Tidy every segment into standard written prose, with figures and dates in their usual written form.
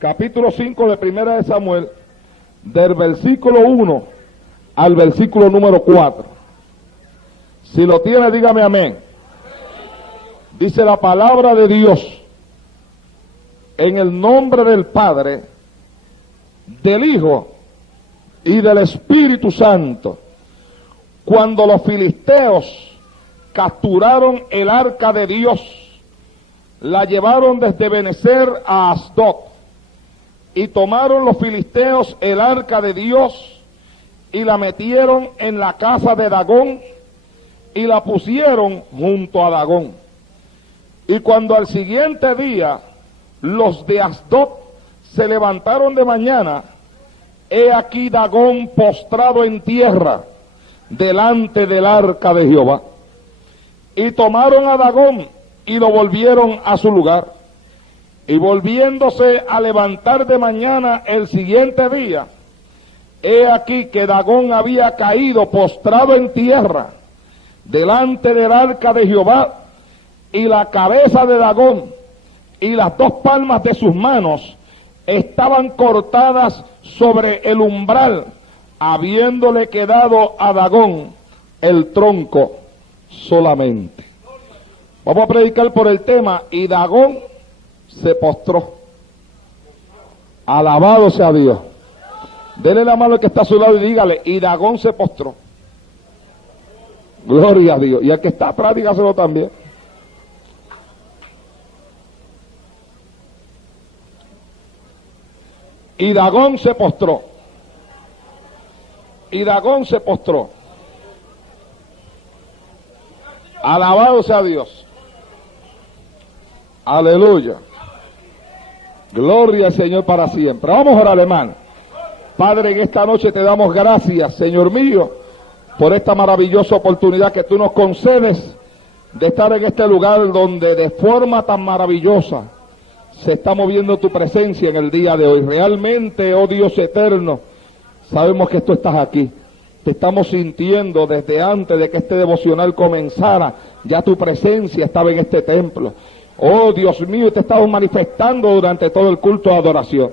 capítulo 5 de Primera de Samuel, del versículo 1 al versículo número 4. Si lo tiene, dígame amén. Dice la palabra de Dios: en el nombre del Padre, del Hijo y del Espíritu Santo. Cuando los filisteos capturaron el arca de Dios, la llevaron desde Benecer a Asdod, y tomaron los filisteos el arca de Dios y la metieron en la casa de Dagón y la pusieron junto a Dagón. Y cuando al siguiente día los de Asdod se levantaron de mañana, he aquí Dagón postrado en tierra delante del arca de Jehová. Y tomaron a Dagón y lo volvieron a su lugar. Y volviéndose a levantar de mañana el siguiente día, he aquí que Dagón había caído postrado en tierra delante del arca de Jehová, y la cabeza de Dagón y las dos palmas de sus manos estaban cortadas sobre el umbral, habiéndole quedado a Dagón el tronco solamente. Vamos a predicar por el tema: y Dagón se postró. Alabado sea Dios. Dele la mano al que está a su lado y dígale: y Dagón se postró. Gloria a Dios. Y al que está atrás, dígaselo también. Y Dagón se postró. Y Dagón se postró. Alabado sea Dios. Aleluya. Gloria al Señor para siempre. Vamos a orar, hermano. Padre, en esta noche te damos gracias, Señor mío, por esta maravillosa oportunidad que tú nos concedes de estar en este lugar donde de forma tan maravillosa se está moviendo tu presencia en el día de hoy. Realmente, oh Dios eterno, sabemos que tú estás aquí. Te estamos sintiendo desde antes de que este devocional comenzara. Ya tu presencia estaba en este templo. Oh Dios mío, te estamos manifestando durante todo el culto de adoración.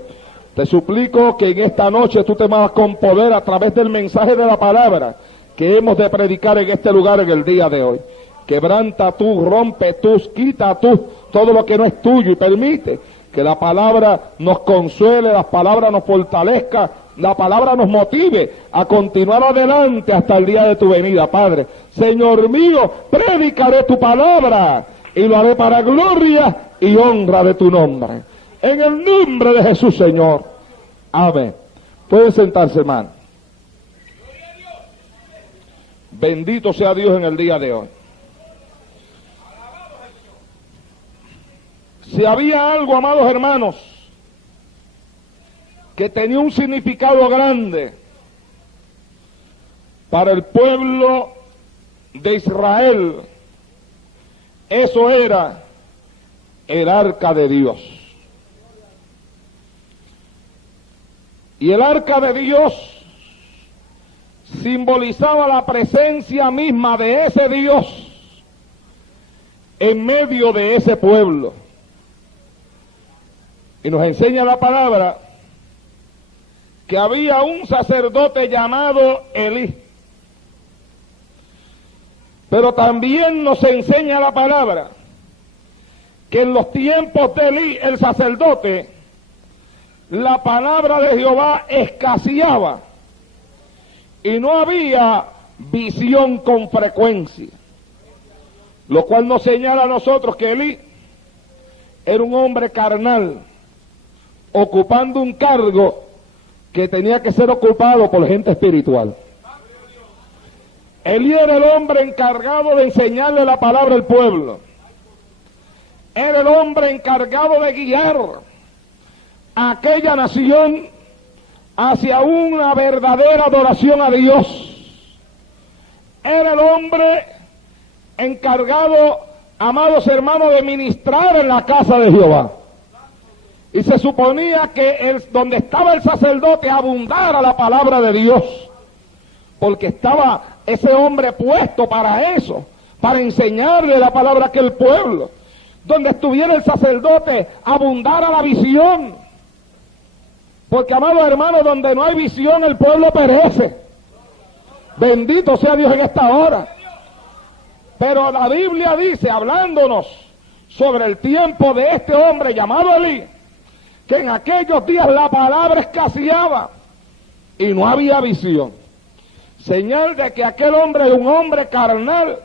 Te suplico que en esta noche tú te muevas con poder a través del mensaje de la palabra que hemos de predicar en este lugar en el día de hoy. Quebranta tú, rompe tú, quita tú todo lo que no es tuyo y permite que la palabra nos consuele, la palabra nos fortalezca, la palabra nos motive a continuar adelante hasta el día de tu venida, Padre. Señor mío, predicaré tu palabra y lo haré para gloria y honra de tu nombre. En el nombre de Jesús, Señor. Amén. Pueden sentarse, hermano. Bendito sea Dios en el día de hoy. Si había algo, amados hermanos, que tenía un significado grande para el pueblo de Israel, eso era el arca de Dios. Y el arca de Dios simbolizaba la presencia misma de ese Dios en medio de ese pueblo. Y nos enseña la palabra que había un sacerdote llamado Elí. Pero también nos enseña la palabra que en los tiempos de Elí, el sacerdote, la palabra de Jehová escaseaba y no había visión con frecuencia. Lo cual nos señala a nosotros que Elí era un hombre carnal, ocupando un cargo que tenía que ser ocupado por gente espiritual. Elí era el hombre encargado de enseñarle la palabra al pueblo. Era el hombre encargado de guiar a aquella nación hacia una verdadera adoración a Dios. Era el hombre encargado, amados hermanos, de ministrar en la casa de Jehová. Y se suponía que donde estaba el sacerdote abundara la palabra de Dios, porque estaba ese hombre puesto para eso, para enseñarle la palabra a aquel pueblo. Donde estuviera el sacerdote abundara la visión, Porque, amados hermanos, donde no hay visión el pueblo perece. Bendito sea Dios en esta hora. Pero la Biblia dice, hablándonos sobre el tiempo de este hombre llamado Elí, que en aquellos días la palabra escaseaba y no había visión. Señal de que aquel hombre era un hombre carnal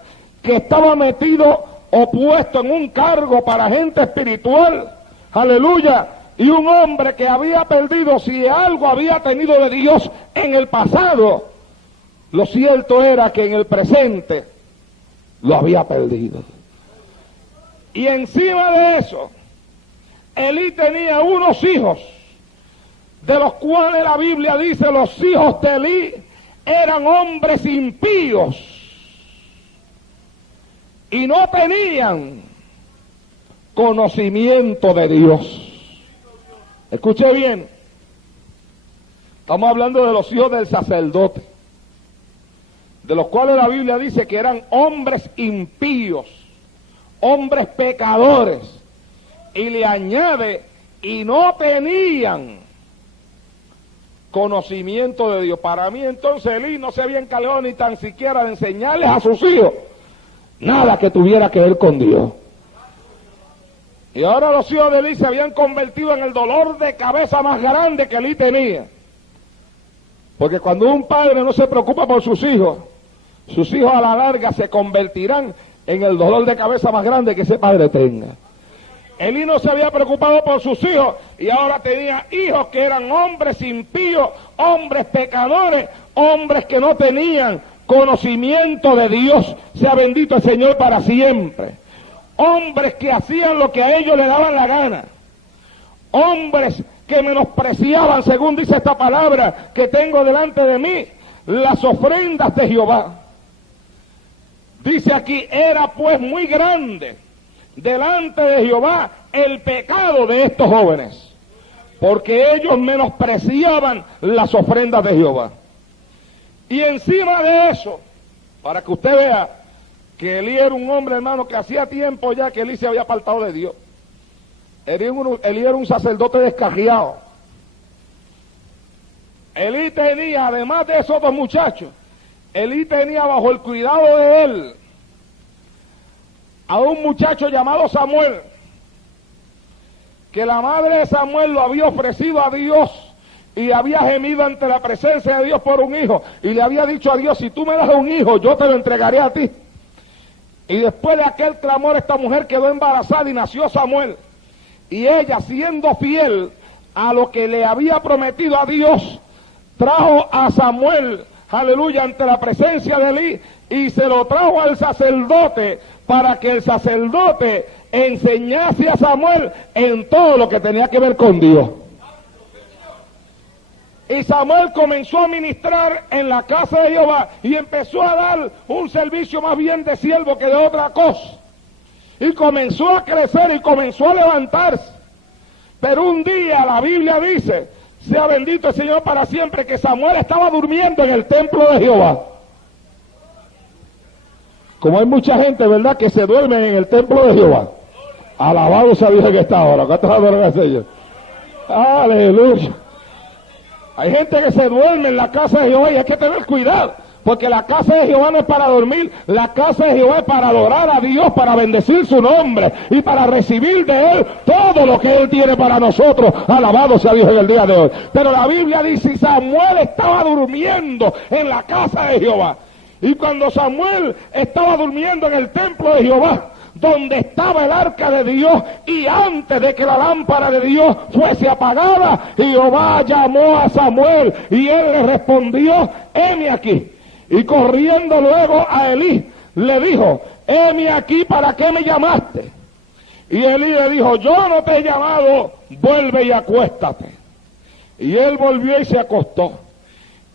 que estaba metido o puesto en un cargo para gente espiritual. Aleluya. Y un hombre que había perdido, si algo había tenido de Dios en el pasado, lo cierto era que en el presente lo había perdido. Y encima de eso, Elí tenía unos hijos, de los cuales la Biblia dice, los hijos de Elí eran hombres impíos y no tenían conocimiento de Dios. Escuche bien, estamos hablando de los hijos del sacerdote, de los cuales la Biblia dice que eran hombres impíos, hombres pecadores, y le añade, y no tenían conocimiento de Dios. Para mí entonces Elí no se había encargado ni tan siquiera de enseñarles a sus hijos nada que tuviera que ver con Dios. Y ahora los hijos de Elí se habían convertido en el dolor de cabeza más grande que Elí tenía. Porque cuando un padre no se preocupa por sus hijos a la larga se convertirán en el dolor de cabeza más grande que ese padre tenga. Elí no se había preocupado por sus hijos y ahora tenía hijos que eran hombres impíos, hombres pecadores, hombres que no tenían conocimiento de Dios. Sea bendito el Señor para siempre. Hombres que hacían lo que a ellos les daban la gana. Hombres que menospreciaban, según dice esta palabra que tengo delante de mí, las ofrendas de Jehová. Dice aquí, era pues muy grande delante de Jehová el pecado de estos jóvenes, porque ellos menospreciaban las ofrendas de Jehová. Y encima de eso, para que usted vea que Elí era un hombre, hermano, que hacía tiempo ya que Elí se había apartado de Dios. Elí era un sacerdote descarriado. Elí tenía, además de esos dos muchachos, Elí tenía bajo el cuidado de él a un muchacho llamado Samuel, que la madre de Samuel lo había ofrecido a Dios y había gemido ante la presencia de Dios por un hijo, y le había dicho a Dios, si tú me das un hijo, yo te lo entregaré a ti. Y después de aquel clamor, esta mujer quedó embarazada y nació Samuel. Y ella, siendo fiel a lo que le había prometido a Dios, trajo a Samuel, aleluya, ante la presencia de Elí, y se lo trajo al sacerdote, para que el sacerdote enseñase a Samuel en todo lo que tenía que ver con Dios. Y Samuel comenzó a ministrar en la casa de Jehová y empezó a dar un servicio más bien de siervo que de otra cosa. Y comenzó a crecer y comenzó a levantarse. Pero un día la Biblia dice, sea bendito el Señor para siempre, que Samuel estaba durmiendo en el templo de Jehová. Como hay mucha gente, ¿verdad?, que se duerme en el templo de Jehová. Alabado sea Dios en esta hora. ¿Cuántos adoran al Señor? Aleluya. Hay gente que se duerme en la casa de Jehová y hay que tener cuidado, porque la casa de Jehová no es para dormir, la casa de Jehová es para adorar a Dios, para bendecir su nombre y para recibir de Él todo lo que Él tiene para nosotros. Alabado sea Dios en el día de hoy. Pero la Biblia dice, Samuel estaba durmiendo en la casa de Jehová. Y cuando Samuel estaba durmiendo en el templo de Jehová, donde estaba el arca de Dios, y antes de que la lámpara de Dios fuese apagada, Jehová llamó a Samuel y él le respondió, heme aquí. Y corriendo luego a Elí le dijo, heme aquí, ¿para qué me llamaste? Y Elí le dijo, yo no te he llamado, vuelve y acuéstate. Y él volvió y se acostó.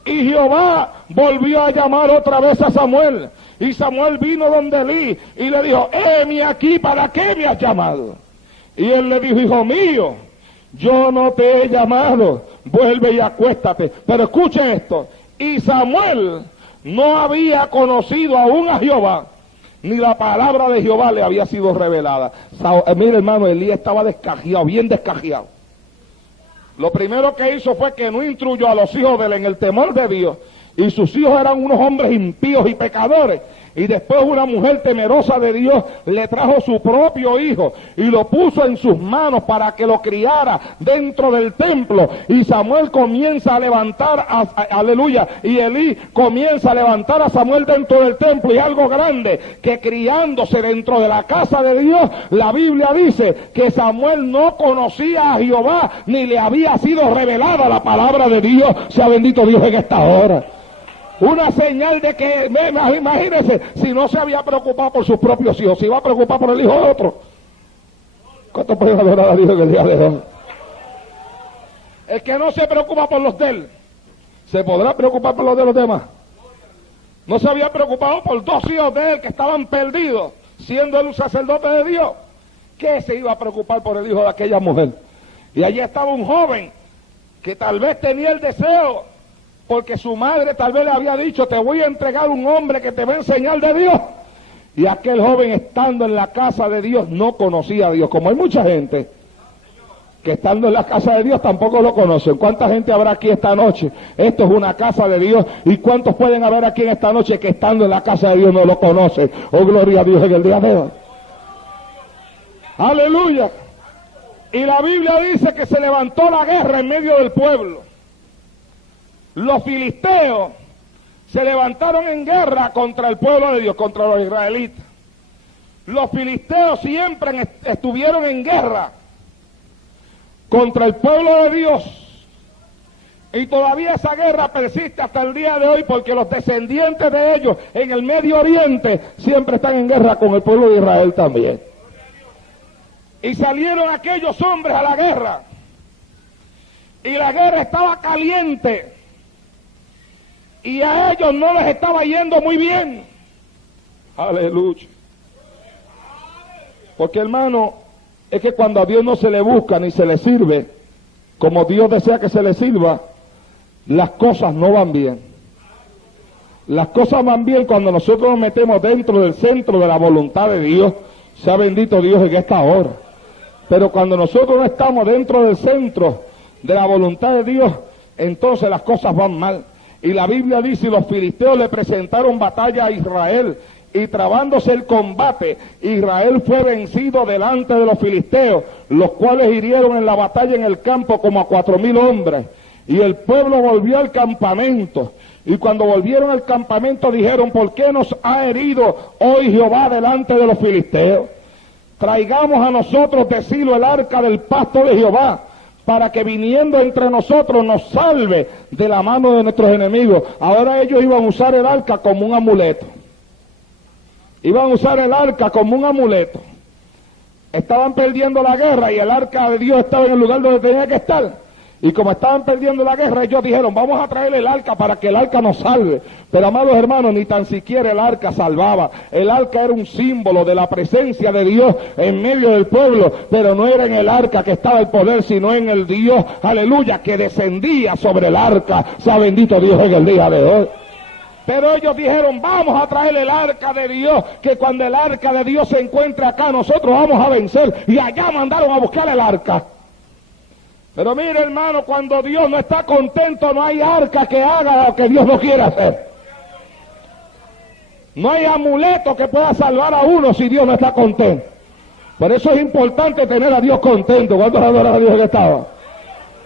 Y Jehová volvió a llamar otra vez a Samuel. Y Samuel vino donde Elí y le dijo, heme aquí, ¿para qué me has llamado? Y él le dijo, hijo mío, yo no te he llamado, vuelve y acuéstate. Pero escuchen esto, y Samuel no había conocido aún a Jehová, ni la palabra de Jehová le había sido revelada. Mire, hermano, Elí estaba descajeado, bien descajeado. Lo primero que hizo fue que no instruyó a los hijos de él en el temor de Dios. Y sus hijos eran unos hombres impíos y pecadores. Y después una mujer temerosa de Dios le trajo su propio hijo y lo puso en sus manos para que lo criara dentro del templo. Y Samuel comienza a levantar, aleluya, y Elí comienza a levantar a Samuel dentro del templo. Y algo grande, que criándose dentro de la casa de Dios, la Biblia dice que Samuel no conocía a Jehová, ni le había sido revelada la palabra de Dios. Sea bendito Dios en esta hora. Una señal de que, imagínense, si no se había preocupado por sus propios hijos, se iba a preocupar por el hijo de otro. ¿Cuánto pueden adorar a Dios en el día de hoy? El que no se preocupa por los de él, ¿se podrá preocupar por los de los demás? No se había preocupado por 2 hijos de él que estaban perdidos, siendo él un sacerdote de Dios. ¿Qué se iba a preocupar por el hijo de aquella mujer? Y allí estaba un joven que tal vez tenía el deseo, porque su madre tal vez le había dicho, te voy a entregar un hombre que te va a enseñar de Dios. Y aquel joven, estando en la casa de Dios, no conocía a Dios. Como hay mucha gente que estando en la casa de Dios tampoco lo conocen. ¿Cuánta gente habrá aquí esta noche? Esto es una casa de Dios. ¿Y cuántos pueden haber aquí en esta noche que estando en la casa de Dios no lo conocen? Oh, gloria a Dios en el día de hoy. Aleluya. Y la Biblia dice que se levantó la guerra en medio del pueblo. Los filisteos se levantaron en guerra contra el pueblo de Dios, contra los israelitas. Los filisteos siempre estuvieron en guerra contra el pueblo de Dios. Y todavía esa guerra persiste hasta el día de hoy, porque los descendientes de ellos en el Medio Oriente siempre están en guerra con el pueblo de Israel también. Y salieron aquellos hombres a la guerra. Y la guerra estaba caliente. Y a ellos no les estaba yendo muy bien. Aleluya. Porque, hermano, es que cuando a Dios no se le busca ni se le sirve como Dios desea que se le sirva, las cosas no van bien. Las cosas van bien cuando nosotros nos metemos dentro del centro de la voluntad de Dios. Sea bendito Dios en esta hora. Pero cuando nosotros no estamos dentro del centro de la voluntad de Dios, entonces las cosas van mal. Y la Biblia dice, los filisteos le presentaron batalla a Israel, y trabándose el combate, Israel fue vencido delante de los filisteos, los cuales hirieron en la batalla en el campo como a 4,000 hombres. Y el pueblo volvió al campamento. Y cuando volvieron al campamento dijeron, ¿por qué nos ha herido hoy Jehová delante de los filisteos? Traigamos a nosotros de Silo el arca del pacto de Jehová, para que viniendo entre nosotros nos salve de la mano de nuestros enemigos. Ahora ellos iban a usar el arca como un amuleto. Iban a usar el arca como un amuleto. Estaban perdiendo la guerra y el arca de Dios estaba en el lugar donde tenía que estar. Y como estaban perdiendo la guerra, ellos dijeron, vamos a traer el arca para que el arca nos salve. Pero, amados hermanos, ni tan siquiera el arca salvaba. El arca era un símbolo de la presencia de Dios en medio del pueblo, pero no era en el arca que estaba el poder, sino en el Dios, aleluya, que descendía sobre el arca. Sea bendito Dios en el día de hoy. Pero ellos dijeron, vamos a traer el arca de Dios, que cuando el arca de Dios se encuentre acá, nosotros vamos a vencer. Y allá mandaron a buscar el arca. Pero mire, hermano, cuando Dios no está contento, no hay arca que haga lo que Dios no quiere hacer. No hay amuleto que pueda salvar a uno si Dios no está contento. Por eso es importante tener a Dios contento. ¿Cuántos adoran a Dios que estaba?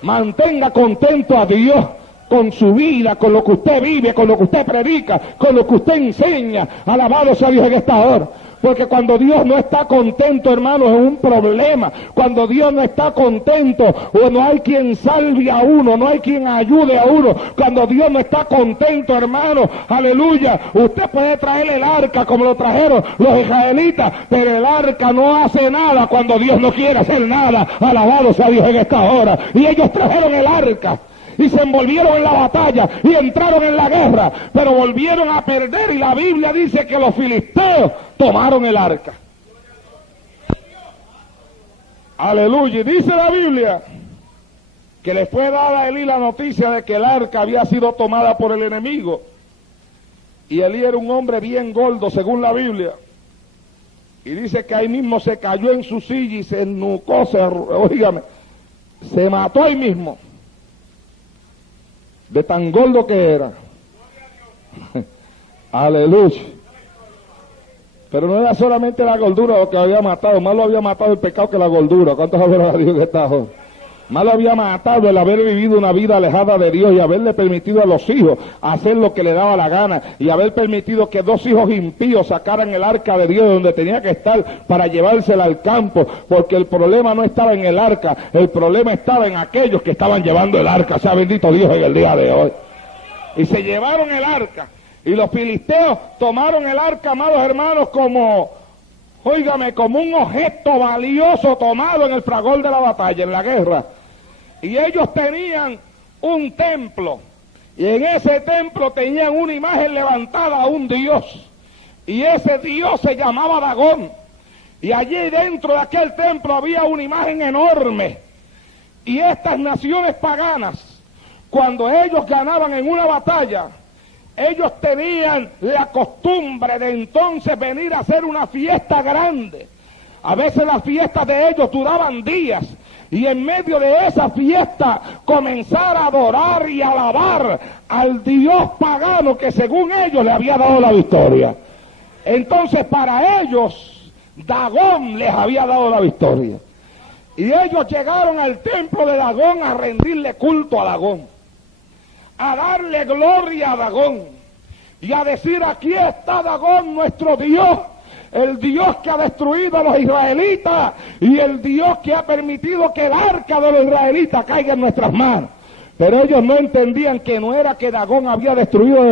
Mantenga contento a Dios con su vida, con lo que usted vive, con lo que usted predica, con lo que usted enseña. Alabado sea Dios en esta hora. Porque cuando Dios no está contento, hermano, es un problema. Cuando Dios no está contento, o no hay quien salve a uno, no hay quien ayude a uno. Cuando Dios no está contento, hermano, aleluya, usted puede traer el arca como lo trajeron los israelitas, pero el arca no hace nada cuando Dios no quiere hacer nada. Alabado sea Dios en esta hora. Y ellos trajeron el arca y se envolvieron en la batalla y entraron en la guerra, pero volvieron a perder, y la Biblia dice que los filisteos tomaron el arca. Aleluya. Y dice la Biblia que le fue dada a Elí la noticia de que el arca había sido tomada por el enemigo, y Elí era un hombre bien gordo según la Biblia, y dice que ahí mismo se cayó en su silla y se ennucó, oígame, Se mató ahí mismo, de tan gordo que era. Aleluya. Pero no era solamente la gordura lo que había matado, más lo había matado el pecado que la gordura. ¿Cuántos hablan a Dios que está hoy? Más lo había matado el haber vivido una vida alejada de Dios y haberle permitido a los hijos hacer lo que le daba la gana y haber permitido que 2 hijos impíos sacaran el arca de Dios donde tenía que estar para llevársela al campo, porque el problema no estaba en el arca, el problema estaba en aquellos que estaban llevando el arca. Sea bendito Dios en el día de hoy. Y se llevaron el arca. Y los filisteos tomaron el arca, amados hermanos, como, óigame, como un objeto valioso tomado en el fragor de la batalla, en la guerra. Y ellos tenían un templo, y en ese templo tenían una imagen levantada a un dios, y ese dios se llamaba Dagón. Y allí dentro de aquel templo había una imagen enorme. Y estas naciones paganas, cuando ellos ganaban en una batalla, ellos tenían la costumbre de entonces venir a hacer una fiesta grande. A veces las fiestas de ellos duraban días, y en medio de esa fiesta comenzar a adorar y alabar al dios pagano que según ellos le había dado la victoria. Entonces para ellos Dagón les había dado la victoria, y ellos llegaron al templo de Dagón a rendirle culto a Dagón, a darle gloria a Dagón y a decir: aquí está Dagón, nuestro Dios, el Dios que ha destruido a los israelitas y el Dios que ha permitido que el arca de los israelitas caiga en nuestras manos. Pero ellos no entendían que no era que Dagón había destruido a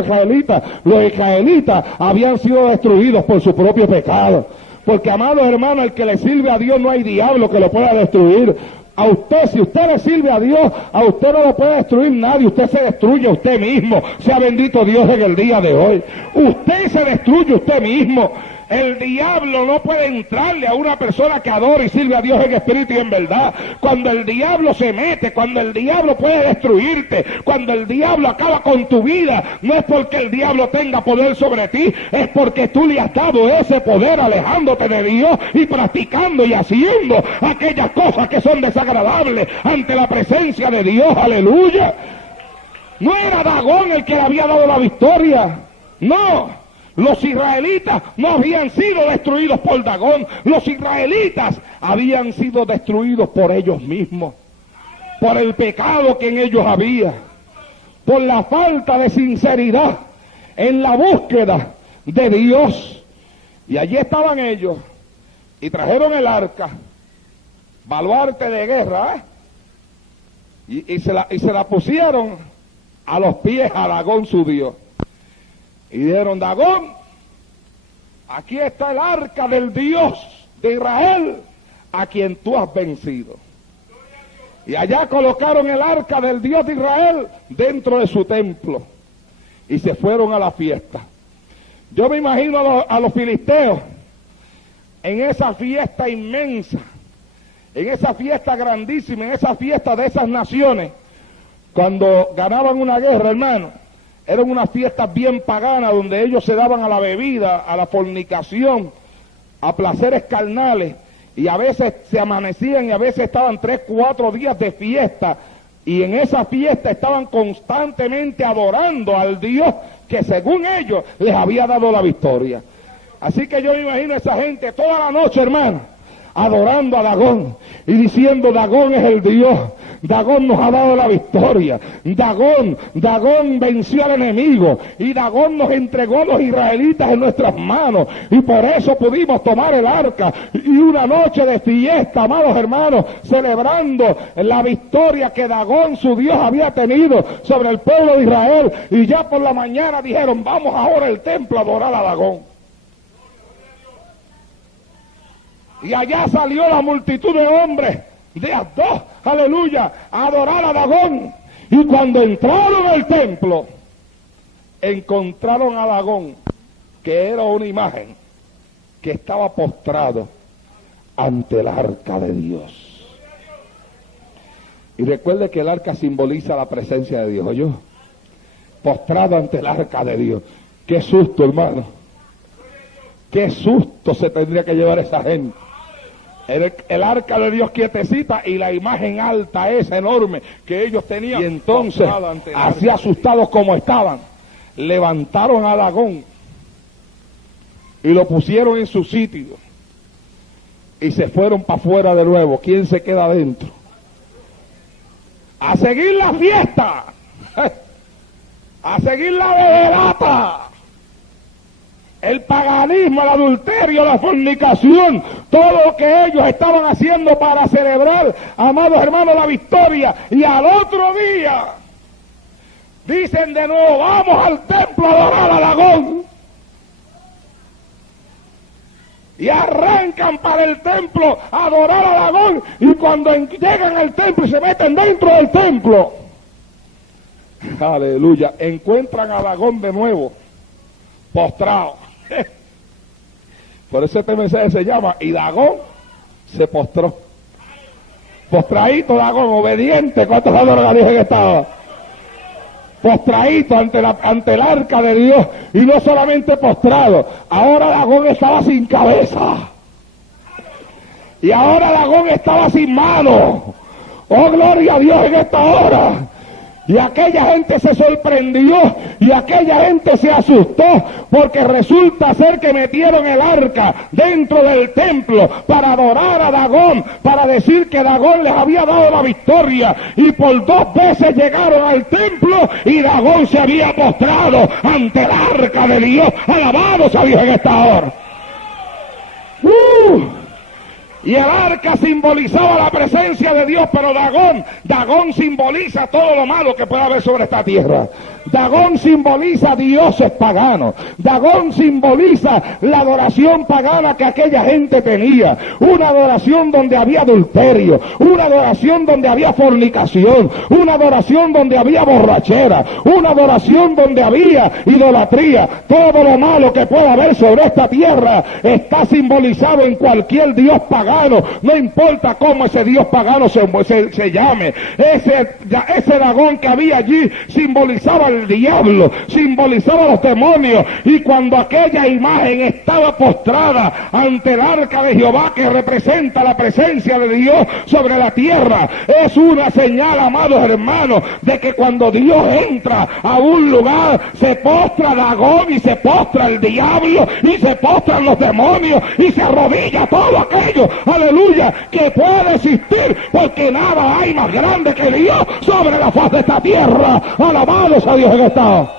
los israelitas habían sido destruidos por su propio pecado. Porque, amados hermanos, el que le sirve a Dios no hay diablo que lo pueda destruir. A usted, si usted le sirve a Dios, a usted no lo puede destruir nadie, usted se destruye a usted mismo. Sea bendito Dios en el día de hoy. Usted se destruye a usted mismo. El diablo no puede entrarle a una persona que adora y sirve a Dios en espíritu y en verdad. Cuando el diablo se mete, cuando el diablo puede destruirte, cuando el diablo acaba con tu vida, no es porque el diablo tenga poder sobre ti, es porque tú le has dado ese poder alejándote de Dios y practicando y haciendo aquellas cosas que son desagradables ante la presencia de Dios. Aleluya. No era Dagón el que le había dado la victoria, no. Los israelitas no habían sido destruidos por Dagón, los israelitas habían sido destruidos por ellos mismos, por el pecado que en ellos había, por la falta de sinceridad en la búsqueda de Dios. Y allí estaban ellos, y trajeron el arca, baluarte de guerra, y se la pusieron a los pies a Dagón su Dios. Y dijeron: Dagón, aquí está el arca del Dios de Israel, a quien tú has vencido. Y allá colocaron el arca del Dios de Israel dentro de su templo, y se fueron a la fiesta. Yo me imagino a los filisteos en esa fiesta inmensa, en esa fiesta grandísima, en esa fiesta de esas naciones, cuando ganaban una guerra, hermano. Eran unas fiestas bien paganas donde ellos se daban a la bebida, a la fornicación, a placeres carnales, y a veces se amanecían y a veces estaban 3, 4 días de fiesta, y en esa fiesta estaban constantemente adorando al Dios que según ellos les había dado la victoria. Así que yo me imagino a esa gente toda la noche, hermano, adorando a Dagón y diciendo: Dagón es el Dios, Dagón nos ha dado la victoria, Dagón venció al enemigo, y Dagón nos entregó a los israelitas en nuestras manos, y por eso pudimos tomar el arca. Y una noche de fiesta, amados hermanos, celebrando la victoria que Dagón, su Dios, había tenido sobre el pueblo de Israel. Y ya por la mañana dijeron: vamos ahora al templo a adorar a Dagón. Y allá salió la multitud de hombres de Asdod, aleluya, a adorar a Dagón. Y cuando entraron al templo, encontraron a Dagón, que era una imagen, que estaba postrado ante el arca de Dios. Y recuerde que el arca simboliza la presencia de Dios, ¿oyó? Postrado ante el arca de Dios. Qué susto, hermano. Qué susto se tendría que llevar esa gente el arca de Dios quietecita y la imagen alta esa enorme que ellos tenían. Y entonces, así asustados como estaban, levantaron a Dagón y lo pusieron en su sitio y se fueron para afuera de nuevo. ¿Quién se queda adentro? A seguir la fiesta, a seguir la beberata, el paganismo, el adulterio, la fornicación, todo lo que ellos estaban haciendo para celebrar, amados hermanos, la victoria. Y al otro día dicen de nuevo: vamos al templo a adorar a Dagón. Y arrancan para el templo a adorar a Dagón, y cuando llegan al templo y se meten dentro del templo, aleluya, encuentran a Dagón de nuevo postrado. Por eso este mensaje se llama: y Dagón se postró. Postradito Dagón, obediente. ¿Cuántos adoran dije que estaba? Postradito ante el arca de Dios. Y no solamente postrado, ahora Dagón estaba sin cabeza. Y ahora Dagón estaba sin mano. Oh, gloria a Dios en esta hora. Y aquella gente se sorprendió y aquella gente se asustó, porque resulta ser que metieron el arca dentro del templo para adorar a Dagón, para decir que Dagón les había dado la victoria, y por 2 veces llegaron al templo y Dagón se había postrado ante el arca de Dios. Alabado sea Dios en esta hora. Y el arca simbolizaba la presencia de Dios, pero Dagón simboliza todo lo malo que puede haber sobre esta tierra. Dagón simboliza dioses paganos. Dagón simboliza la adoración pagana que aquella gente tenía. Una adoración donde había adulterio, una adoración donde había fornicación, una adoración donde había borrachera, una adoración donde había idolatría. Todo lo malo que pueda haber sobre esta tierra está simbolizado en cualquier dios pagano. No importa cómo ese dios pagano se llame. Ese Dagón que había allí simbolizaba el diablo, simbolizaba los demonios. Y cuando aquella imagen estaba postrada ante el arca de Jehová, que representa la presencia de Dios sobre la tierra, es una señal, amados hermanos, de que cuando Dios entra a un lugar, se postra Dagón y se postra el diablo y se postran los demonios y se arrodilla todo aquello, aleluya, que puede existir, porque nada hay más grande que Dios sobre la faz de esta tierra. Alabados a Dios en esta hora.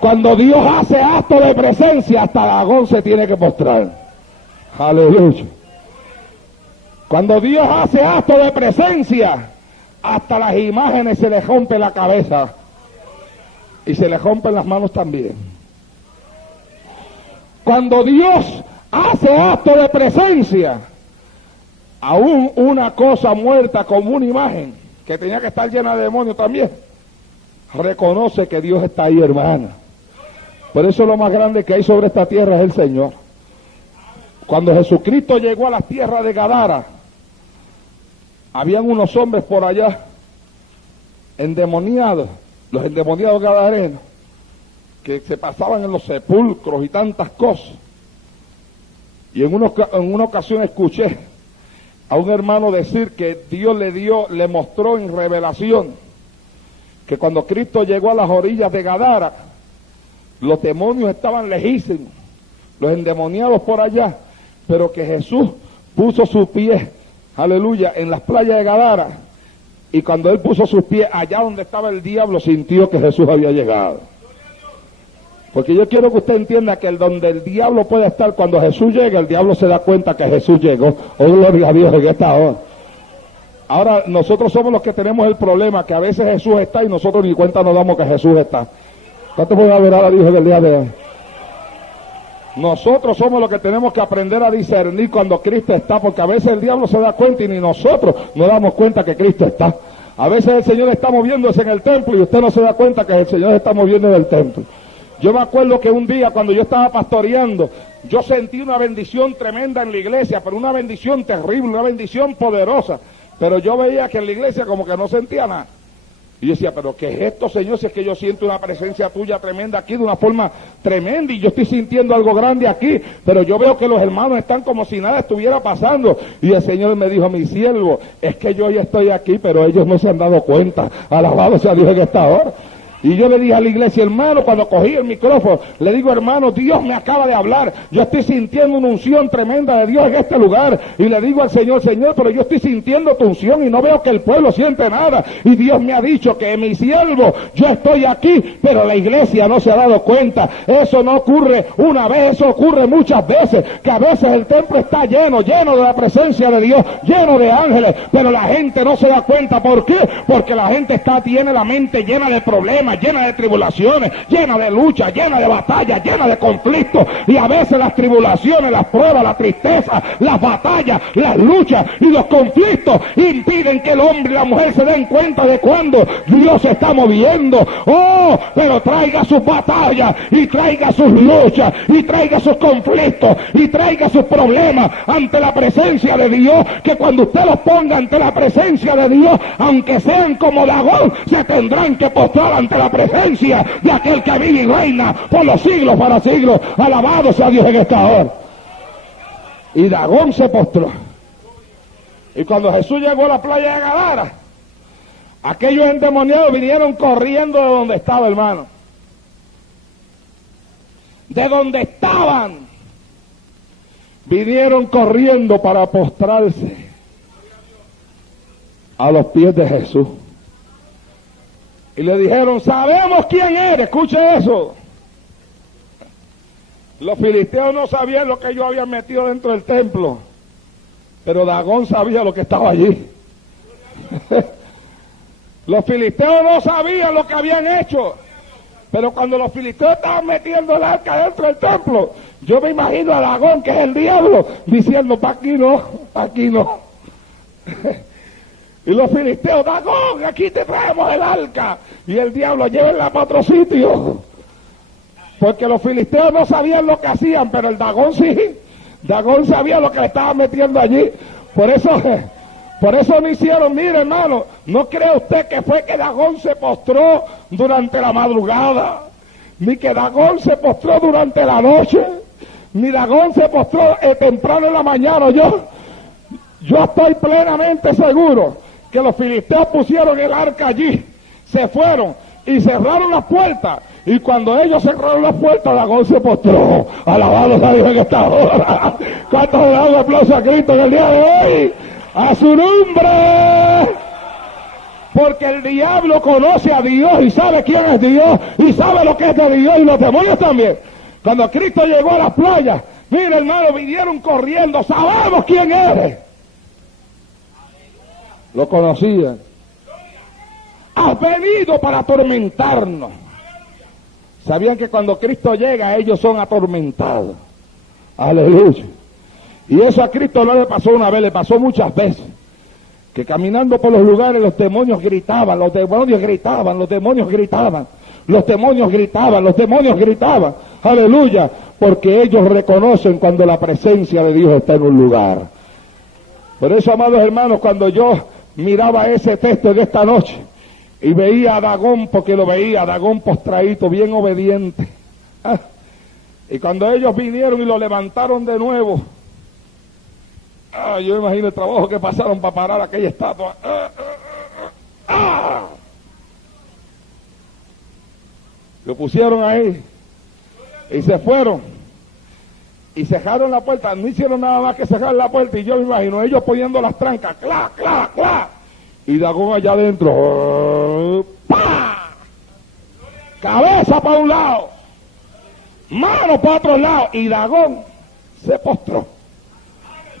Cuando Dios hace acto de presencia, hasta Dagón se tiene que postrar. Aleluya. Cuando Dios hace acto de presencia, hasta las imágenes se le rompe la cabeza y se le rompen las manos también. Cuando Dios hace acto de presencia, aún una cosa muerta como una imagen que tenía que estar llena de demonios también reconoce que Dios está ahí, hermana. Por eso lo más grande que hay sobre esta tierra es el Señor. Cuando Jesucristo llegó a las tierras de Gadara, habían unos hombres por allá endemoniados, los endemoniados gadarenos, que se pasaban en los sepulcros y tantas cosas. Y en una ocasión escuché a un hermano decir que Dios le mostró en revelación que cuando Cristo llegó a las orillas de Gadara, los demonios estaban lejísimos, los endemoniados por allá, pero que Jesús puso sus pies, aleluya, en las playas de Gadara, y cuando él puso sus pies allá donde estaba el diablo, sintió que Jesús había llegado. Porque yo quiero que usted entienda que donde el diablo puede estar, cuando Jesús llega, el diablo se da cuenta que Jesús llegó. Oh, gloria a Dios en esta hora. Ahora, nosotros somos los que tenemos el problema, que a veces Jesús está y nosotros ni cuenta nos damos que Jesús está. ¿Cuánto pueden adorar a Dios en el día de hoy? Nosotros somos los que tenemos que aprender a discernir cuando Cristo está, porque a veces el diablo se da cuenta y ni nosotros nos damos cuenta que Cristo está. A veces el Señor está moviéndose en el templo y usted no se da cuenta que el Señor se está moviendo en el templo. Yo me acuerdo que un día cuando yo estaba pastoreando, yo sentí una bendición tremenda en la iglesia, pero una bendición terrible, una bendición poderosa. Pero yo veía que en la iglesia como que no sentía nada. Y yo decía, pero ¿qué es esto, Señor? Si es que yo siento una presencia tuya tremenda aquí, de una forma tremenda, y yo estoy sintiendo algo grande aquí, pero yo veo que los hermanos están como si nada estuviera pasando. Y el Señor me dijo, mi siervo, es que yo ya estoy aquí, pero ellos no se han dado cuenta. Alabado sea Dios en esta hora. Y yo le dije a la iglesia, hermano, cuando cogí el micrófono, le digo, hermano, Dios me acaba de hablar. Yo estoy sintiendo una unción tremenda de Dios en este lugar. Y le digo al Señor, Señor, pero yo estoy sintiendo tu unción y no veo que el pueblo siente nada. Y Dios me ha dicho que mi siervo, yo estoy aquí, pero la iglesia no se ha dado cuenta. Eso no ocurre una vez, eso ocurre muchas veces. Que a veces el templo está lleno de la presencia de Dios, lleno de ángeles, pero la gente no se da cuenta. ¿Por qué? Porque la gente tiene la mente llena de problemas, llena de tribulaciones, llena de luchas, llena de batallas, llena de conflictos, y a veces las tribulaciones, las pruebas, la tristeza, las batallas, las luchas y los conflictos impiden que el hombre y la mujer se den cuenta de cuando Dios se está moviendo. Oh, pero traiga sus batallas y traiga sus luchas y traiga sus conflictos y traiga sus problemas ante la presencia de Dios, que cuando usted los ponga ante la presencia de Dios, aunque sean como Dagón, se tendrán que postrar ante la presencia de aquel que vive y reina por los siglos para siglos. Alabado sea Dios en esta hora. Y Dagón se postró. Y cuando Jesús llegó a la playa de Gadara, aquellos endemoniados vinieron corriendo de donde estaba, hermano. De donde estaban, vinieron corriendo para postrarse a los pies de Jesús. Y le dijeron, sabemos quién eres. Escuche eso. Los filisteos no sabían lo que ellos habían metido dentro del templo, pero Dagón sabía lo que estaba allí. Los filisteos no sabían lo que habían hecho, pero cuando los filisteos estaban metiendo el arca dentro del templo, yo me imagino a Dagón, que es el diablo, diciendo, pa' aquí no, pa' aquí no. Y los filisteos, Dagón, aquí te traemos el arca. Y el diablo, llévenla para otro sitio. Porque los filisteos no sabían lo que hacían, pero el Dagón sí. Dagón sabía lo que le estaban metiendo allí. Por eso no hicieron, mire hermano, no cree usted que fue que Dagón se postró durante la madrugada, ni que Dagón se postró durante la noche, ni Dagón se postró temprano en la mañana. Yo estoy plenamente seguro que los filisteos pusieron el arca allí, se fueron y cerraron las puertas, y cuando ellos cerraron las puertas, Dagón se postró. Alabado sea Dios en esta hora. ¿Cuántos le dan un aplauso a Cristo en el día de hoy? ¡A su nombre! Porque el diablo conoce a Dios y sabe quién es Dios y sabe lo que es de Dios, y los demonios también. Cuando Cristo llegó a la playa, mira hermano, vinieron corriendo, sabemos quién eres. Lo conocían. Has venido para atormentarnos. Sabían que cuando Cristo llega, ellos son atormentados. Aleluya. Y eso a Cristo no le pasó una vez, le pasó muchas veces. Que caminando por los lugares los demonios gritaban, los demonios gritaban, los demonios gritaban, los demonios gritaban, los demonios gritaban. Aleluya. Porque ellos reconocen cuando la presencia de Dios está en un lugar. Por eso, amados hermanos, cuando yo miraba ese texto de esta noche y veía a Dagón, porque lo veía, Dagón postradito, bien obediente. Y cuando ellos vinieron y lo levantaron de nuevo, yo imagino el trabajo que pasaron para parar aquella estatua. Lo pusieron ahí y se fueron y cerraron la puerta. No hicieron nada más que cerrar la puerta, y yo me imagino ellos poniendo las trancas, ¡cla, cla, cla! Y Dagón allá adentro, ¡pa! Cabeza para un lado, mano para otro lado, y Dagón se postró.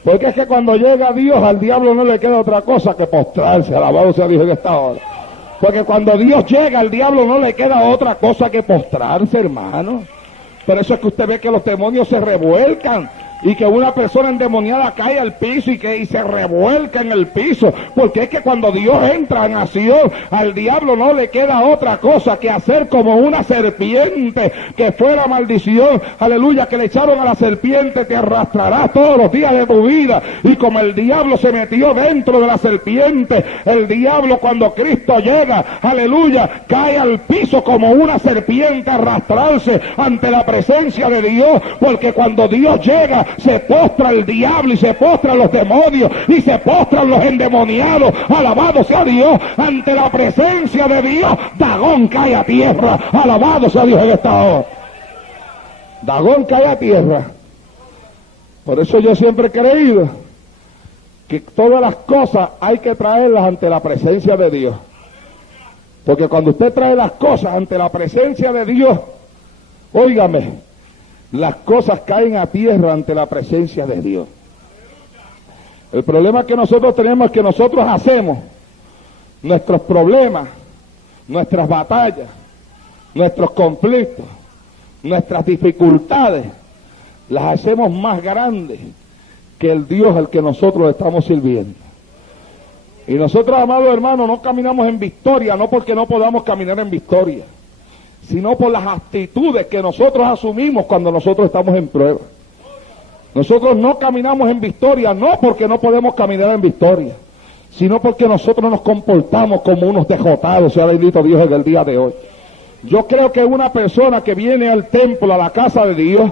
Porque es que cuando llega Dios, al diablo no le queda otra cosa que postrarse. Alabado sea Dios en esta hora. Porque cuando Dios llega, al diablo no le queda otra cosa que postrarse, hermano. Por eso es que usted ve que los demonios se revuelcan y que una persona endemoniada cae al piso y se revuelca en el piso, porque es que cuando Dios entra en acción, al diablo no le queda otra cosa que hacer como una serpiente, que fue la maldición, aleluya, que le echaron a la serpiente, te arrastrarás todos los días de tu vida. Y como el diablo se metió dentro de la serpiente, el diablo cuando Cristo llega, aleluya, cae al piso como una serpiente a arrastrarse ante la presencia de Dios, porque cuando Dios llega, se postra el diablo y se postran los demonios y se postran los endemoniados. Alabado sea Dios, ante la presencia de Dios, Dagón cae a tierra. Alabado sea Dios en esta hora. Dagón cae a tierra. Por eso yo siempre he creído que todas las cosas hay que traerlas ante la presencia de Dios. Porque cuando usted trae las cosas ante la presencia de Dios, óigame, las cosas caen a tierra ante la presencia de Dios. El problema que nosotros tenemos es que nosotros hacemos nuestros problemas, nuestras batallas, nuestros conflictos, nuestras dificultades, las hacemos más grandes que el Dios al que nosotros estamos sirviendo. Y nosotros, amados hermanos, no caminamos en victoria, no porque no podamos caminar en victoria, sino por las actitudes que nosotros asumimos cuando nosotros estamos en prueba. Nosotros no caminamos en victoria, no porque no podemos caminar en victoria, sino porque nosotros nos comportamos como unos dejotados, sea bendito Dios en el día de hoy. Yo creo que una persona que viene al templo, a la casa de Dios,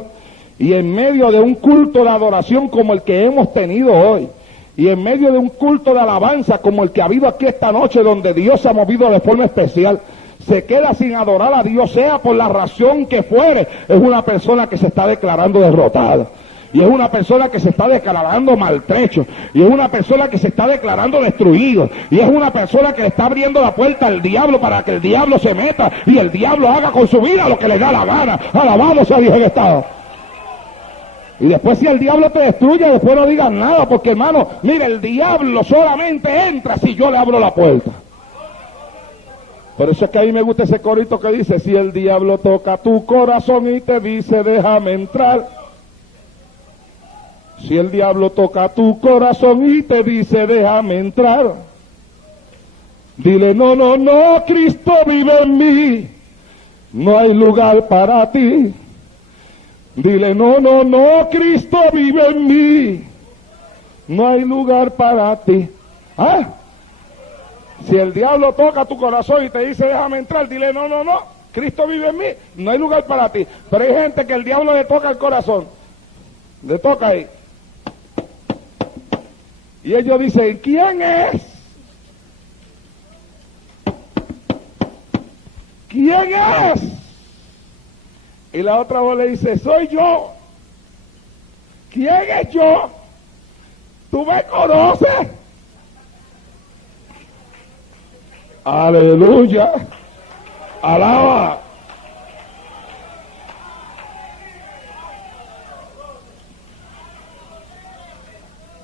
y en medio de un culto de adoración como el que hemos tenido hoy, y en medio de un culto de alabanza como el que ha habido aquí esta noche, donde Dios se ha movido de forma especial, se queda sin adorar a Dios, sea por la razón que fuere, es una persona que se está declarando derrotada. Y es una persona que se está declarando maltrecho. Y es una persona que se está declarando destruido. Y es una persona que le está abriendo la puerta al diablo para que el diablo se meta y el diablo haga con su vida lo que le da la gana. Alabado sea Dios en estado. Y después si el diablo te destruye, después no digas nada, porque hermano, mire, el diablo solamente entra si yo le abro la puerta. Por eso es que a mí me gusta ese corito que dice, si el diablo toca tu corazón y te dice, déjame entrar. Si el diablo toca tu corazón y te dice, déjame entrar. Dile, no, no, no, Cristo vive en mí. No hay lugar para ti. Dile, no, no, no, Cristo vive en mí. No hay lugar para ti. ¿Ah? Si el diablo toca tu corazón y te dice déjame entrar, dile no, no, no, Cristo vive en mí, no hay lugar para ti. Pero hay gente que el diablo le toca el corazón, le toca ahí. Y ellos dicen, ¿quién es? ¿Quién es? Y la otra voz le dice, soy yo. ¿Quién es yo? ¿Tú me conoces? Aleluya, alaba.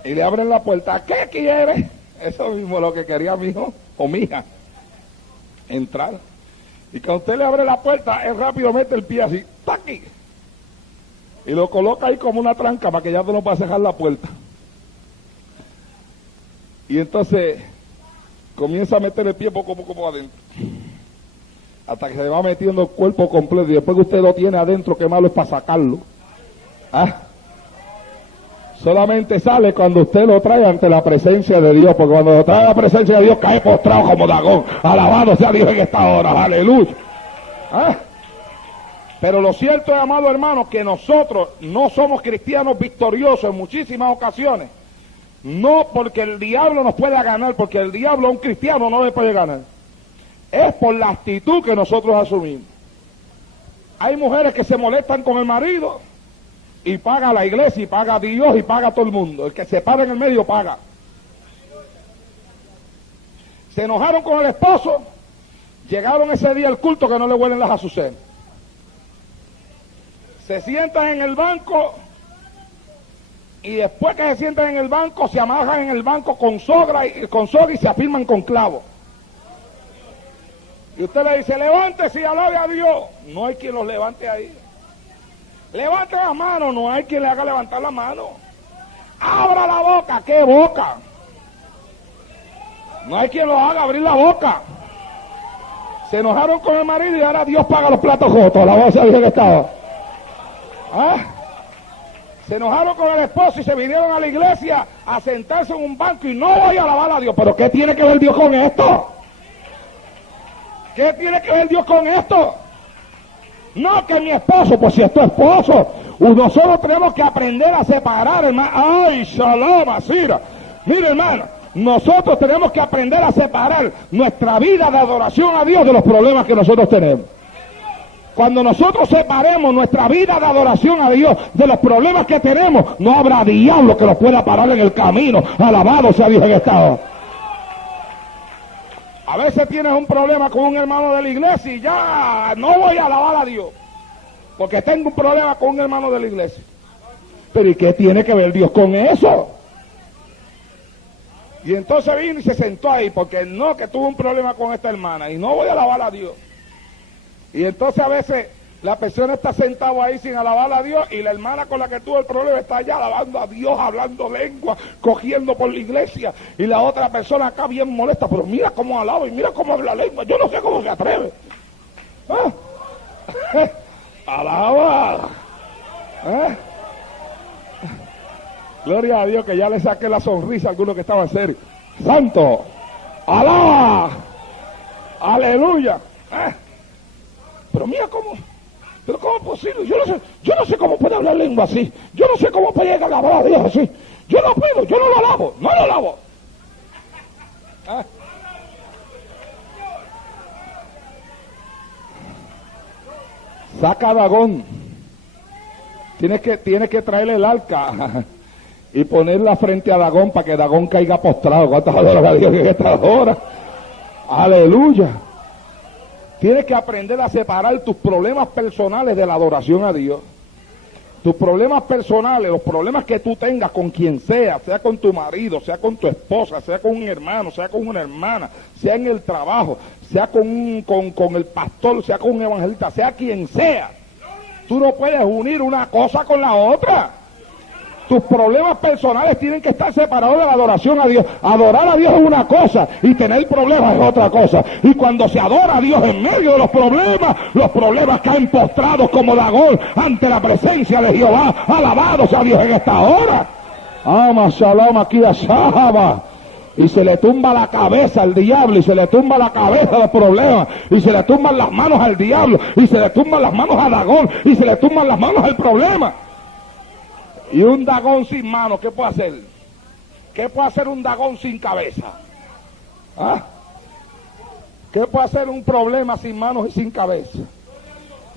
Y le abren la puerta. ¿Qué quiere? Eso mismo lo que quería mi hijo o mi hija, entrar. Y cuando usted le abre la puerta, él rápido mete el pie así, ¡taqui! Y lo coloca ahí como una tranca para que ya no pueda cerrar la puerta. Y entonces comienza a meter el pie poco a poco por adentro, hasta que se va metiendo el cuerpo completo, y después que usted lo tiene adentro, qué malo es para sacarlo. ¿Ah? Solamente sale cuando usted lo trae ante la presencia de Dios, porque cuando lo trae a la presencia de Dios cae postrado como Dagón. Alabado sea Dios en esta hora, aleluya. ¿Ah? Pero lo cierto es, amado hermano, que nosotros no somos cristianos victoriosos en muchísimas ocasiones. No porque el diablo nos pueda ganar, porque el diablo a un cristiano no le puede ganar. Es por la actitud que nosotros asumimos. Hay mujeres que se molestan con el marido y paga la iglesia, y paga a Dios, y paga a todo el mundo. El que se para en el medio paga. Se enojaron con el esposo, llegaron ese día al culto que no le huelen las azucenas. Se sientan en el banco, y después que se sientan en el banco, se amarran en el banco con soga y se afirman con clavos. Y usted le dice, levántese y alabe a Dios. No hay quien los levante ahí. Levante las manos, no hay quien le haga levantar la mano. Abra la boca, ¿qué boca? No hay quien lo haga abrir la boca. Se enojaron con el marido y ahora Dios paga los platos rotos. La voz dije que estaba. ¿Ah? Se enojaron con el esposo y se vinieron a la iglesia a sentarse en un banco y no voy a alabar a Dios. ¿Pero qué tiene que ver Dios con esto? ¿Qué tiene que ver Dios con esto? No, que mi esposo, pues si es tu esposo, nosotros tenemos que aprender a separar, hermano. Ay, shalom, asira. Mire, hermano, nosotros tenemos que aprender a separar nuestra vida de adoración a Dios de los problemas que nosotros tenemos. Cuando nosotros separemos nuestra vida de adoración a Dios de los problemas que tenemos, no habrá diablo que nos pueda parar en el camino. Alabado sea Dios en esta hora. A veces tienes un problema con un hermano de la iglesia y ya no voy a alabar a Dios, porque tengo un problema con un hermano de la iglesia. Pero ¿y qué tiene que ver Dios con eso? Y entonces vino y se sentó ahí, porque no, que tuvo un problema con esta hermana y no voy a alabar a Dios. Y entonces a veces la persona está sentada ahí sin alabar a Dios y la hermana con la que tuvo el problema está allá alabando a Dios, hablando lengua, cogiendo por la iglesia, y la otra persona acá bien molesta, pero mira cómo alaba y mira cómo habla lengua, yo no sé cómo se atreve. ¿Ah? Alaba. ¿Eh? Gloria a Dios que ya le saqué la sonrisa a algunos que estaban serios. Santo, alaba, aleluya. Pero mira cómo, pero cómo es posible, yo no sé cómo puede hablar lengua así, yo no sé cómo puede llegar a alabar a Dios así, yo no puedo, yo no lo alabo, no lo alabo. Saca a Dagón, tienes que traerle el arca y ponerla frente a Dagón para que Dagón caiga postrado. ¿Cuántas adoras a Dios en esta hora? Aleluya. Tienes que aprender a separar tus problemas personales de la adoración a Dios. Tus problemas personales, los problemas que tú tengas con quien sea con tu marido, sea con tu esposa, sea con un hermano, sea con una hermana, sea en el trabajo, sea con el pastor, sea con un evangelista, sea quien sea. Tú no puedes unir una cosa con la otra. Tus problemas personales tienen que estar separados de la adoración a Dios. Adorar a Dios es una cosa y tener problemas es otra cosa. Y cuando se adora a Dios en medio de los problemas caen postrados como Dagón ante la presencia de Jehová. Alabado sea Dios en esta hora. Ama shalom aquí a Shahaba. Y se le tumba la cabeza al diablo, y se le tumba la cabeza a los problemas, y se le tumban las manos al diablo, y se le tumban las manos a Dagón, y se le tumban las manos al problema. Y un Dagón sin manos, ¿qué puede hacer? ¿Qué puede hacer un Dagón sin cabeza? ¿Ah? ¿Qué puede hacer un problema sin manos y sin cabeza?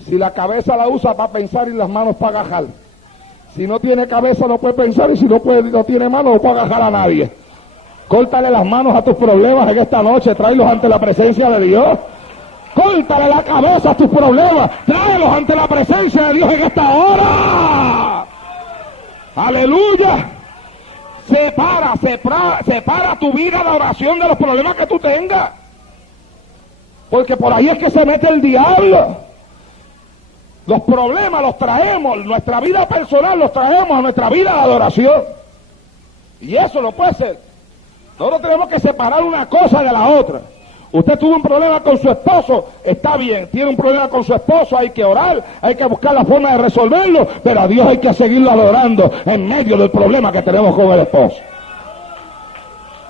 Si la cabeza la usa para pensar y las manos para agajar. Si no tiene cabeza no puede pensar, y si no tiene manos no puede agajar a nadie. Córtale las manos a tus problemas en esta noche, tráelos ante la presencia de Dios. Córtale la cabeza a tus problemas, tráelos ante la presencia de Dios en esta hora. Aleluya. Separa tu vida de oración de los problemas que tú tengas, porque por ahí es que se mete el diablo. Los problemas los traemos, nuestra vida personal los traemos a nuestra vida de adoración, y eso no puede ser. Nosotros tenemos que separar una cosa de la otra. Usted tuvo un problema con su esposo, está bien, tiene un problema con su esposo, hay que orar, hay que buscar la forma de resolverlo, pero a Dios hay que seguirlo adorando en medio del problema que tenemos con el esposo.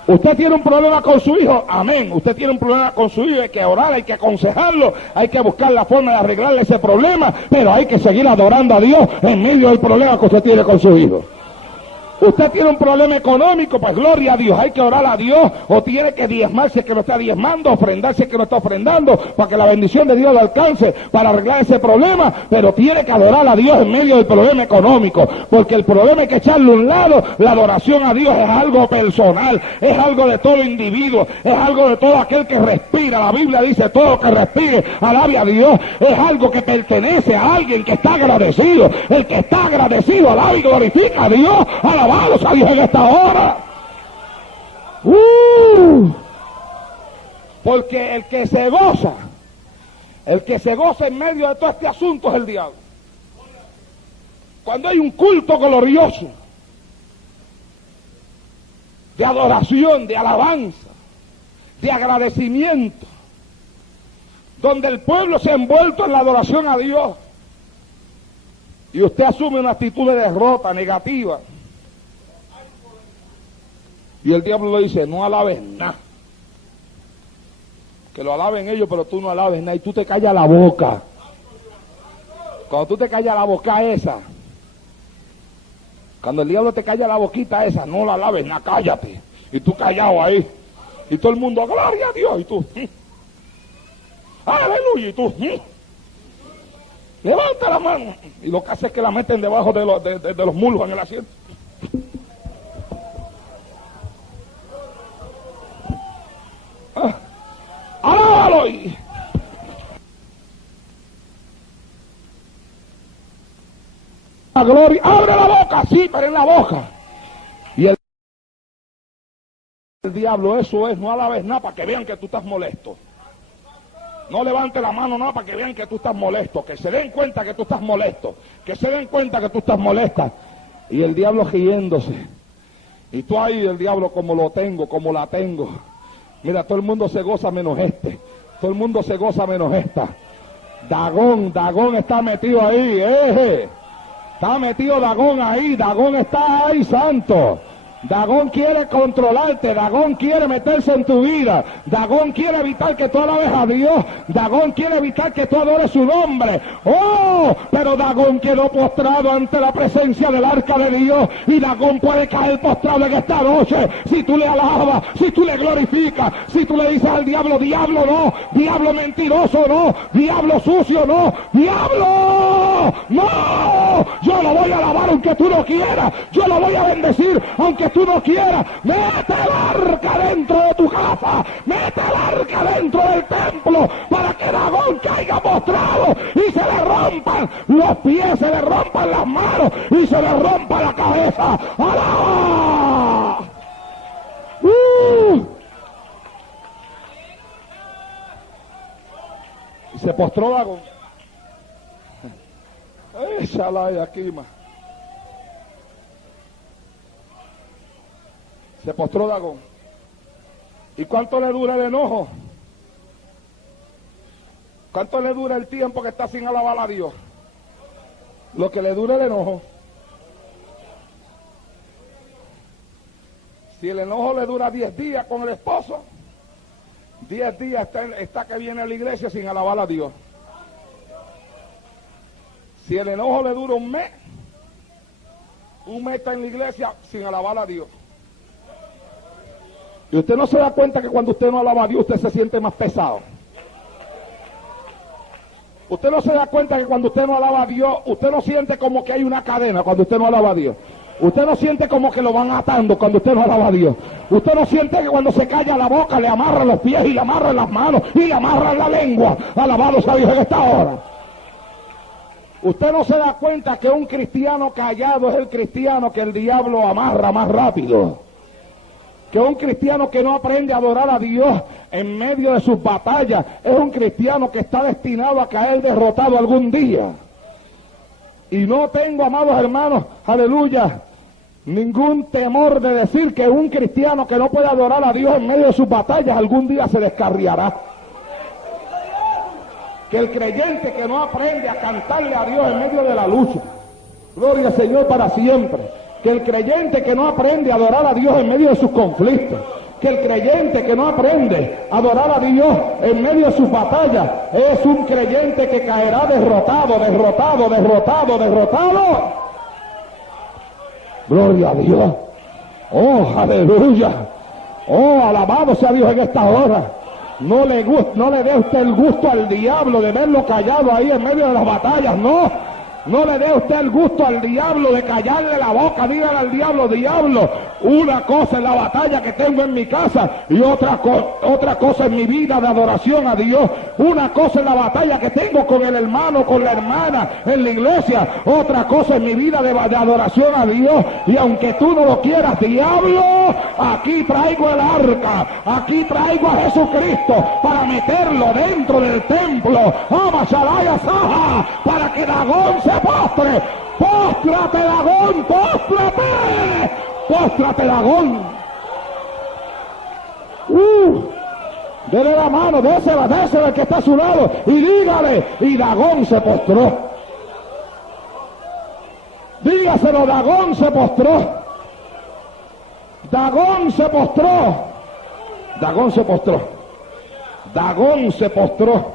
Usted tiene un problema con su hijo, amén, usted tiene un problema con su hijo, hay que orar, hay que aconsejarlo, hay que buscar la forma de arreglarle ese problema, pero hay que seguir adorando a Dios en medio del problema que usted tiene con su hijo. Usted tiene un problema económico, pues gloria a Dios, hay que orar a Dios, o tiene que diezmarse que no está diezmando, ofrendarse que no está ofrendando, para que la bendición de Dios le alcance para arreglar ese problema, pero tiene que adorar a Dios en medio del problema económico, porque el problema hay que echarle a un lado. La adoración a Dios es algo personal, es algo de todo individuo, es algo de todo aquel que respira. La Biblia dice: todo que respire, alabe a Dios. Es algo que pertenece a alguien que está agradecido. El que está agradecido, alaba y glorifica a Dios. Alabados a Dios en esta hora. Porque el que se goza en medio de todo este asunto es el diablo. cuando hay un culto glorioso, de adoración, de alabanza, de agradecimiento, donde el pueblo se ha envuelto en la adoración a Dios, y usted asume una actitud de derrota negativa, y el diablo le dice, no alabes nada, que lo alaben ellos, pero tú no alabes nada, y tú te callas la boca. Cuando tú te callas la boca esa, cuando el diablo te calla la boquita esa, no la alabes nada, cállate, y tú callado ahí, y todo el mundo, gloria a Dios, y tú, aleluya, y tú, levanta la mano, y lo que hace es que la meten debajo de los muslos en el asiento. ¡Alábalo! La gloria, abre la boca, sí, pero en la boca. Y el diablo, eso es, no alabes nada para que vean que tú estás molesto. No levante la mano nada para que vean que tú estás molesto, que se den cuenta que tú estás molesto, que se den cuenta que tú estás molesta. Y el diablo riéndose. Y tú ahí, el diablo, como lo tengo, como la tengo. Mira, todo el mundo se goza menos este. Todo el mundo se goza menos esta. Dagón está metido ahí, Está metido Dagón ahí, Dagón está ahí, santo. Dagón quiere controlarte, Dagón quiere meterse en tu vida, Dagón quiere evitar que tú alabes a Dios, Dagón quiere evitar que tú adores su nombre. ¡Oh! Pero Dagón quedó postrado ante la presencia del arca de Dios, y Dagón puede caer postrado en esta noche si tú le alabas, si tú le glorificas, si tú le dices al diablo, diablo no, diablo mentiroso no, diablo sucio no, diablo no, yo lo voy a alabar aunque tú no quieras, yo lo voy a bendecir aunque tú no quieras. Mete el arca dentro de tu casa, mete el arca dentro del templo, para que Dagón caiga postrado y se le rompan los pies, se le rompan las manos y se le rompa la cabeza. ¡Alaba! Y se postró Dagón. Échala de aquí, más. Se postró Dagón. ¿Y cuánto le dura el enojo? ¿Cuánto le dura el tiempo que está sin alabar a Dios? Lo que le dura el enojo. Si el enojo le dura 10 días con el esposo, 10 días está que viene a la iglesia sin alabar a Dios. Si el enojo le dura un mes está en la iglesia sin alabar a Dios. Y usted no se da cuenta que cuando usted no alaba a Dios, usted se siente más pesado. Usted no se da cuenta que cuando usted no alaba a Dios, usted no siente como que hay una cadena cuando usted no alaba a Dios. Usted no siente como que lo van atando cuando usted no alaba a Dios. Usted no siente que cuando se calla la boca le amarran los pies y le amarran las manos y le amarran la lengua. Alabado sea Dios en esta hora. Usted no se da cuenta que un cristiano callado es el cristiano que el diablo amarra más rápido. Que un cristiano que no aprende a adorar a Dios en medio de sus batallas es un cristiano que está destinado a caer derrotado algún día. Y no tengo, amados hermanos, aleluya, ningún temor de decir que un cristiano que no puede adorar a Dios en medio de sus batallas algún día se descarriará. Que el creyente que no aprende a cantarle a Dios en medio de la lucha, gloria al Señor para siempre. Que el creyente que no aprende a adorar a Dios en medio de sus conflictos, que el creyente que no aprende a adorar a Dios en medio de sus batallas, es un creyente que caerá derrotado. Gloria a Dios. Oh, aleluya. Oh, alabado sea Dios en esta hora. No le dé usted el gusto al diablo de verlo callado ahí en medio de las batallas, no. No le dé usted el gusto al diablo de callarle la boca. Dígale al diablo, diablo, una cosa es la batalla que tengo en mi casa y otra cosa es mi vida de adoración a Dios. Una cosa es la batalla que tengo con el hermano, con la hermana en la iglesia. Otra cosa es mi vida de adoración a Dios. Y aunque tú no lo quieras, diablo, aquí traigo el arca, aquí traigo a Jesucristo para meterlo dentro del templo. Para que Dagón se se postre. ¡Póstrate, Dagón! ¡Póstrate! ¡Póstrate, Dagón! Dele la mano, désela al que está a su lado y dígale, y Dagón se postró. Dígaselo, Dagón se postró. Dagón se postró. Dagón se postró. Dagón se postró.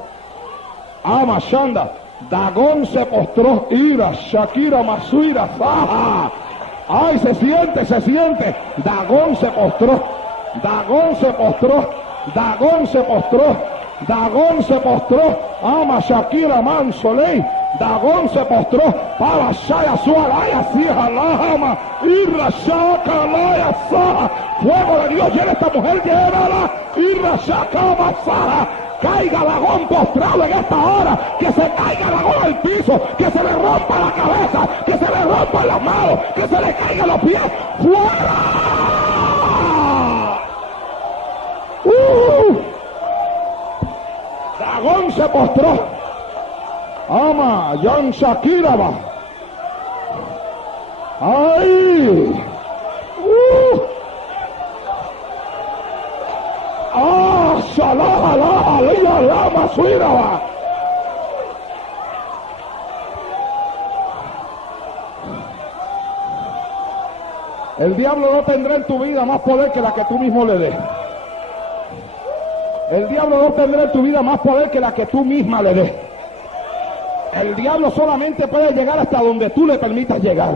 Amashanda. Dagón se postró. Ira, Shakira, Masuira, Faja. Ay, se siente. Dagón se postró. Dagón se postró. Dagón se postró. Dagón se postró. Ama Shakira Mansolei. Dagón se postró. Para Shaya Sualaya Sija Lahama. Irra Shaka Laya Saja. Fuego de Dios, llena esta mujer, llévala. Irra Shaka Masaja. Caiga Dagón postrado en esta hora, que se caiga Dagón al piso, que se le rompa la cabeza, que se le rompa las manos, que se le caigan los pies. ¡Fuera! Dagón se postró. Ama, Jan Shakira va. ¡Ay! ¡Ah! ¡Shalaha, laha, liya, lama, suira va! El diablo no tendrá en tu vida más poder que la que tú mismo le des. El diablo no tendrá en tu vida más poder que la que tú misma le des. El diablo solamente puede llegar hasta donde tú le permitas llegar.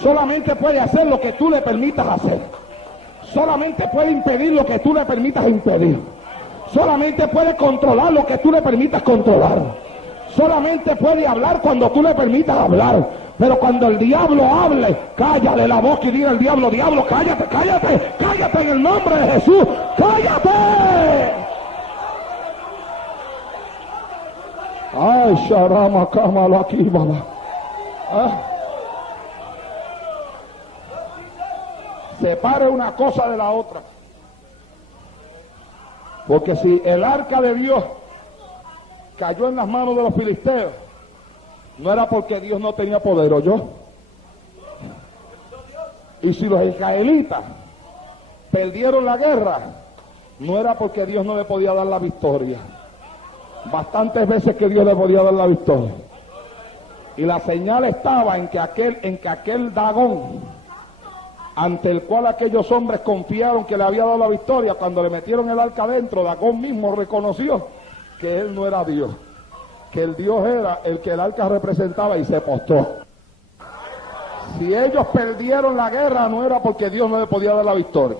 Solamente puede hacer lo que tú le permitas hacer. Solamente puede impedir lo que tú le permitas impedir. Solamente puede controlar lo que tú le permitas controlar. Solamente puede hablar cuando tú le permitas hablar. Pero cuando el diablo hable, cállale la boca y diga al diablo, diablo, cállate, cállate, cállate en el nombre de Jesús, cállate. Ay, Sharama Kamala aquí, mamá. Separe una cosa de la otra. Porque si el arca de Dios cayó en las manos de los filisteos, no era porque Dios no tenía poder, ¿o yo? Y si los israelitas perdieron la guerra, no era porque Dios no le podía dar la victoria. Bastantes veces que Dios le podía dar la victoria. Y la señal estaba en que aquel Dagón, ante el cual aquellos hombres confiaron que le había dado la victoria, cuando le metieron el arca adentro, Dagón mismo reconoció que él no era Dios, que el Dios era el que el arca representaba, y se postró. Si ellos perdieron la guerra, no era porque Dios no le podía dar la victoria.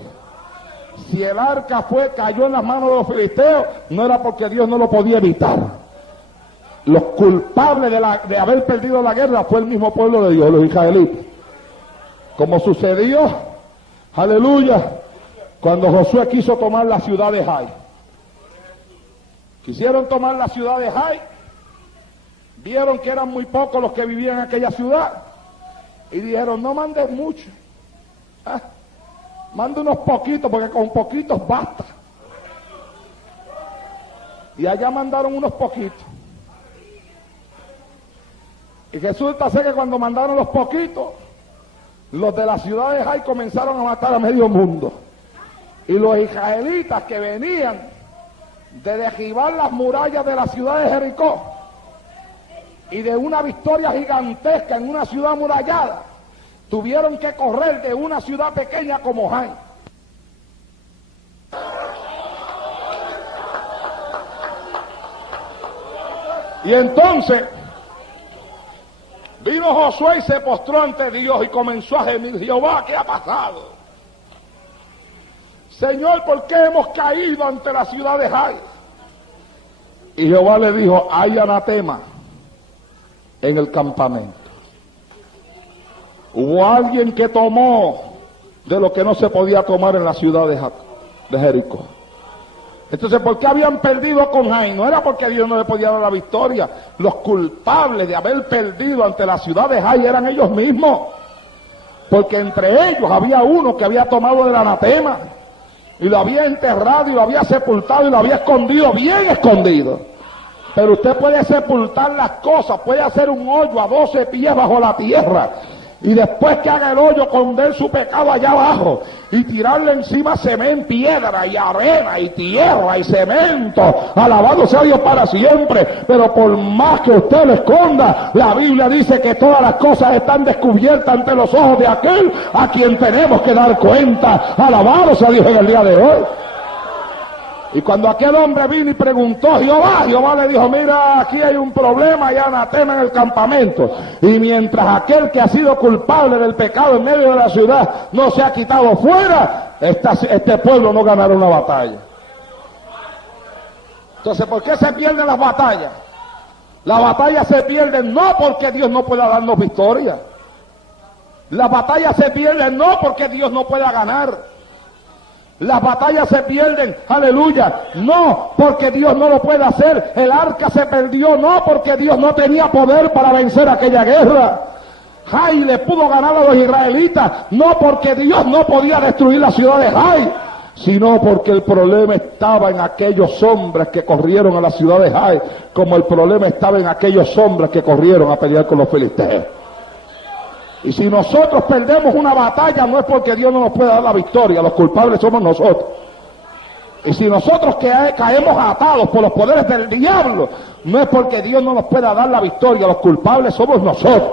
Si el arca cayó en las manos de los filisteos, no era porque Dios no lo podía evitar. Los culpables de haber perdido la guerra fue el mismo pueblo de Dios, los israelitas. Como sucedió, aleluya, cuando Josué quiso tomar la ciudad de Jai. Quisieron tomar la ciudad de Jai, vieron que eran muy pocos los que vivían en aquella ciudad, y dijeron, no mandes mucho, manda unos poquitos, porque con poquitos basta. Y allá mandaron unos poquitos. Y resulta ser que cuando mandaron los poquitos, los de la ciudad de Jai comenzaron a matar a medio mundo. Y los israelitas que venían de derribar las murallas de la ciudad de Jericó y de una victoria gigantesca en una ciudad amurallada, tuvieron que correr de una ciudad pequeña como Jai. Y entonces vino Josué y se postró ante Dios y comenzó a gemir, Jehová, ¿qué ha pasado? Señor, ¿por qué hemos caído ante la ciudad de Jai? Y Jehová le dijo, hay anatema en el campamento. Hubo alguien que tomó de lo que no se podía tomar en la ciudad de Jericó. Entonces, ¿por qué habían perdido con Jai? No era porque Dios no le podía dar la victoria. Los culpables de haber perdido ante la ciudad de Jai eran ellos mismos. Porque entre ellos había uno que había tomado del anatema y lo había enterrado y lo había sepultado y lo había escondido, bien escondido. Pero usted puede sepultar las cosas, puede hacer un hoyo a 12 pies bajo la tierra, y después que haga el hoyo, esconder su pecado allá abajo y tirarle encima cemento, piedra y arena y tierra y cemento, alabado sea Dios para siempre. Pero por más que usted lo esconda, la Biblia dice que todas las cosas están descubiertas ante los ojos de aquel a quien tenemos que dar cuenta. Alabado sea Dios en el día de hoy. Y cuando aquel hombre vino y preguntó a Jehová, Jehová le dijo: mira, aquí hay un problema, hay anatema en el campamento. Y mientras aquel que ha sido culpable del pecado en medio de la ciudad no se ha quitado fuera, este pueblo no ganará una batalla. Entonces, ¿por qué se pierden las batallas? Las batallas se pierden no porque Dios no pueda darnos victoria. Las batallas se pierden no porque Dios no pueda ganar. Las batallas se pierden, aleluya, no porque Dios no lo puede hacer. El arca se perdió no porque Dios no tenía poder para vencer aquella guerra. Jai le pudo ganar a los israelitas no porque Dios no podía destruir la ciudad de Jai, sino porque el problema estaba en aquellos hombres que corrieron a la ciudad de Jai, como el problema estaba en aquellos hombres que corrieron a pelear con los filisteos. Y si nosotros perdemos una batalla, no es porque Dios no nos pueda dar la victoria, los culpables somos nosotros. Y si nosotros caemos atados por los poderes del diablo, no es porque Dios no nos pueda dar la victoria, los culpables somos nosotros.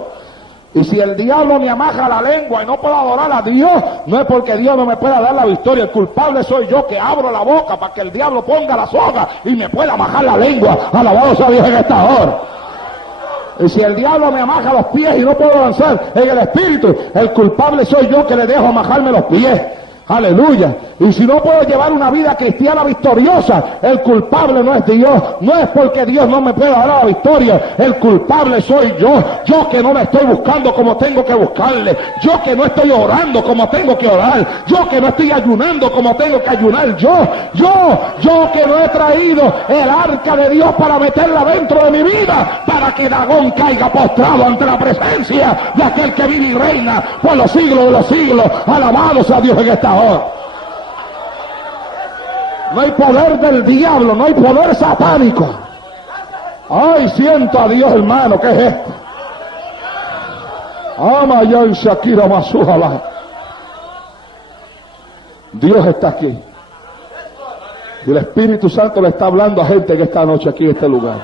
Y si el diablo me amaja la lengua y no puedo adorar a Dios, no es porque Dios no me pueda dar la victoria, el culpable soy yo, que abro la boca para que el diablo ponga la soga y me pueda amajar la lengua. Alabado sea Dios en esta hora. Y si el diablo me amaja los pies y no puedo avanzar en el espíritu, el culpable soy yo, que le dejo amajarme los pies. Aleluya. Y si no puedo llevar una vida cristiana victoriosa, el culpable no es Dios. No es porque Dios no me pueda dar la victoria, el culpable soy yo. Yo que no la estoy buscando como tengo que buscarle, yo que no estoy orando como tengo que orar, yo que no estoy ayunando como tengo que ayunar, yo que no he traído el arca de Dios para meterla dentro de mi vida, para que Dagón caiga postrado ante la presencia de aquel que vive y reina por los siglos de los siglos. Alabado sea Dios en esta hora. No hay poder del diablo, no hay poder satánico. Ay, siento a Dios, hermano, ¿qué es esto? Ama ya en Shakira Masujala. Dios está aquí. Y el Espíritu Santo le está hablando a gente que esta noche aquí en este lugar.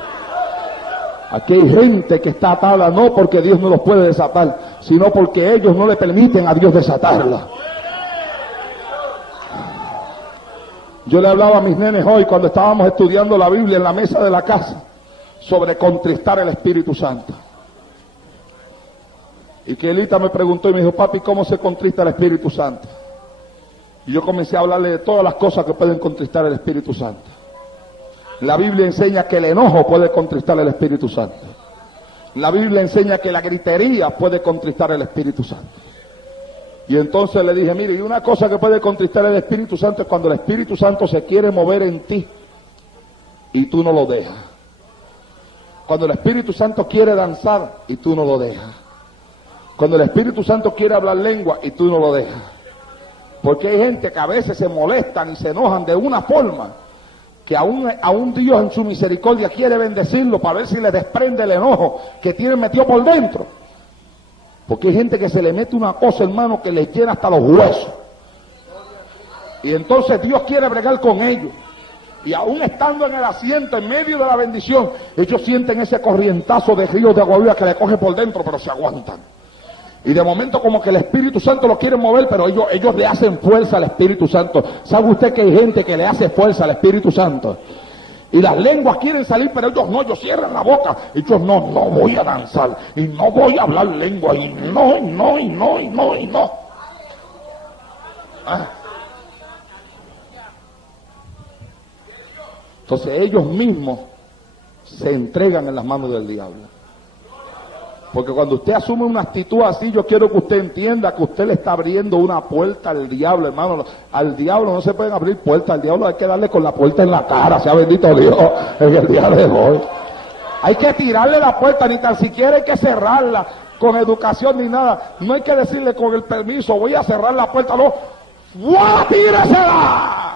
Aquí hay gente que está atada no porque Dios no los puede desatar, sino porque ellos no le permiten a Dios desatarla. Yo le hablaba a mis nenes hoy cuando estábamos estudiando la Biblia en la mesa de la casa sobre contristar el Espíritu Santo. Y que Elita me preguntó y me dijo: papi, ¿cómo se contrista el Espíritu Santo? Y yo comencé a hablarle de todas las cosas que pueden contristar el Espíritu Santo. La Biblia enseña que el enojo puede contristar el Espíritu Santo. La Biblia enseña que la gritería puede contristar el Espíritu Santo. Y entonces le dije: mire, y una cosa que puede contristar el Espíritu Santo es cuando el Espíritu Santo se quiere mover en ti y tú no lo dejas. Cuando el Espíritu Santo quiere danzar y tú no lo dejas. Cuando el Espíritu Santo quiere hablar lengua y tú no lo dejas. Porque hay gente que a veces se molestan y se enojan de una forma que a un Dios en su misericordia quiere bendecirlo para ver si le desprende el enojo que tiene metido por dentro. Porque hay gente que se le mete una cosa, hermano, que le llena hasta los huesos. Y entonces Dios quiere bregar con ellos. Y aún estando en el asiento, en medio de la bendición, ellos sienten ese corrientazo de ríos de agua viva que le coge por dentro, pero se aguantan. Y de momento como que el Espíritu Santo lo quiere mover, pero ellos le hacen fuerza al Espíritu Santo. ¿Sabe usted que hay gente que le hace fuerza al Espíritu Santo? Y las lenguas quieren salir, pero ellos no, ellos cierran la boca. Ellos no voy a danzar, y no voy a hablar lengua, y no. Ah. Entonces ellos mismos se entregan en las manos del diablo. Porque cuando usted asume una actitud así, yo quiero que usted entienda que usted le está abriendo una puerta al diablo, hermano. Al diablo no se pueden abrir puertas, al diablo hay que darle con la puerta en la cara, sea bendito Dios, en el día de hoy. Hay que tirarle la puerta, ni tan siquiera hay que cerrarla con educación ni nada. No hay que decirle con el permiso, voy a cerrar la puerta, no. ¡Tíresela!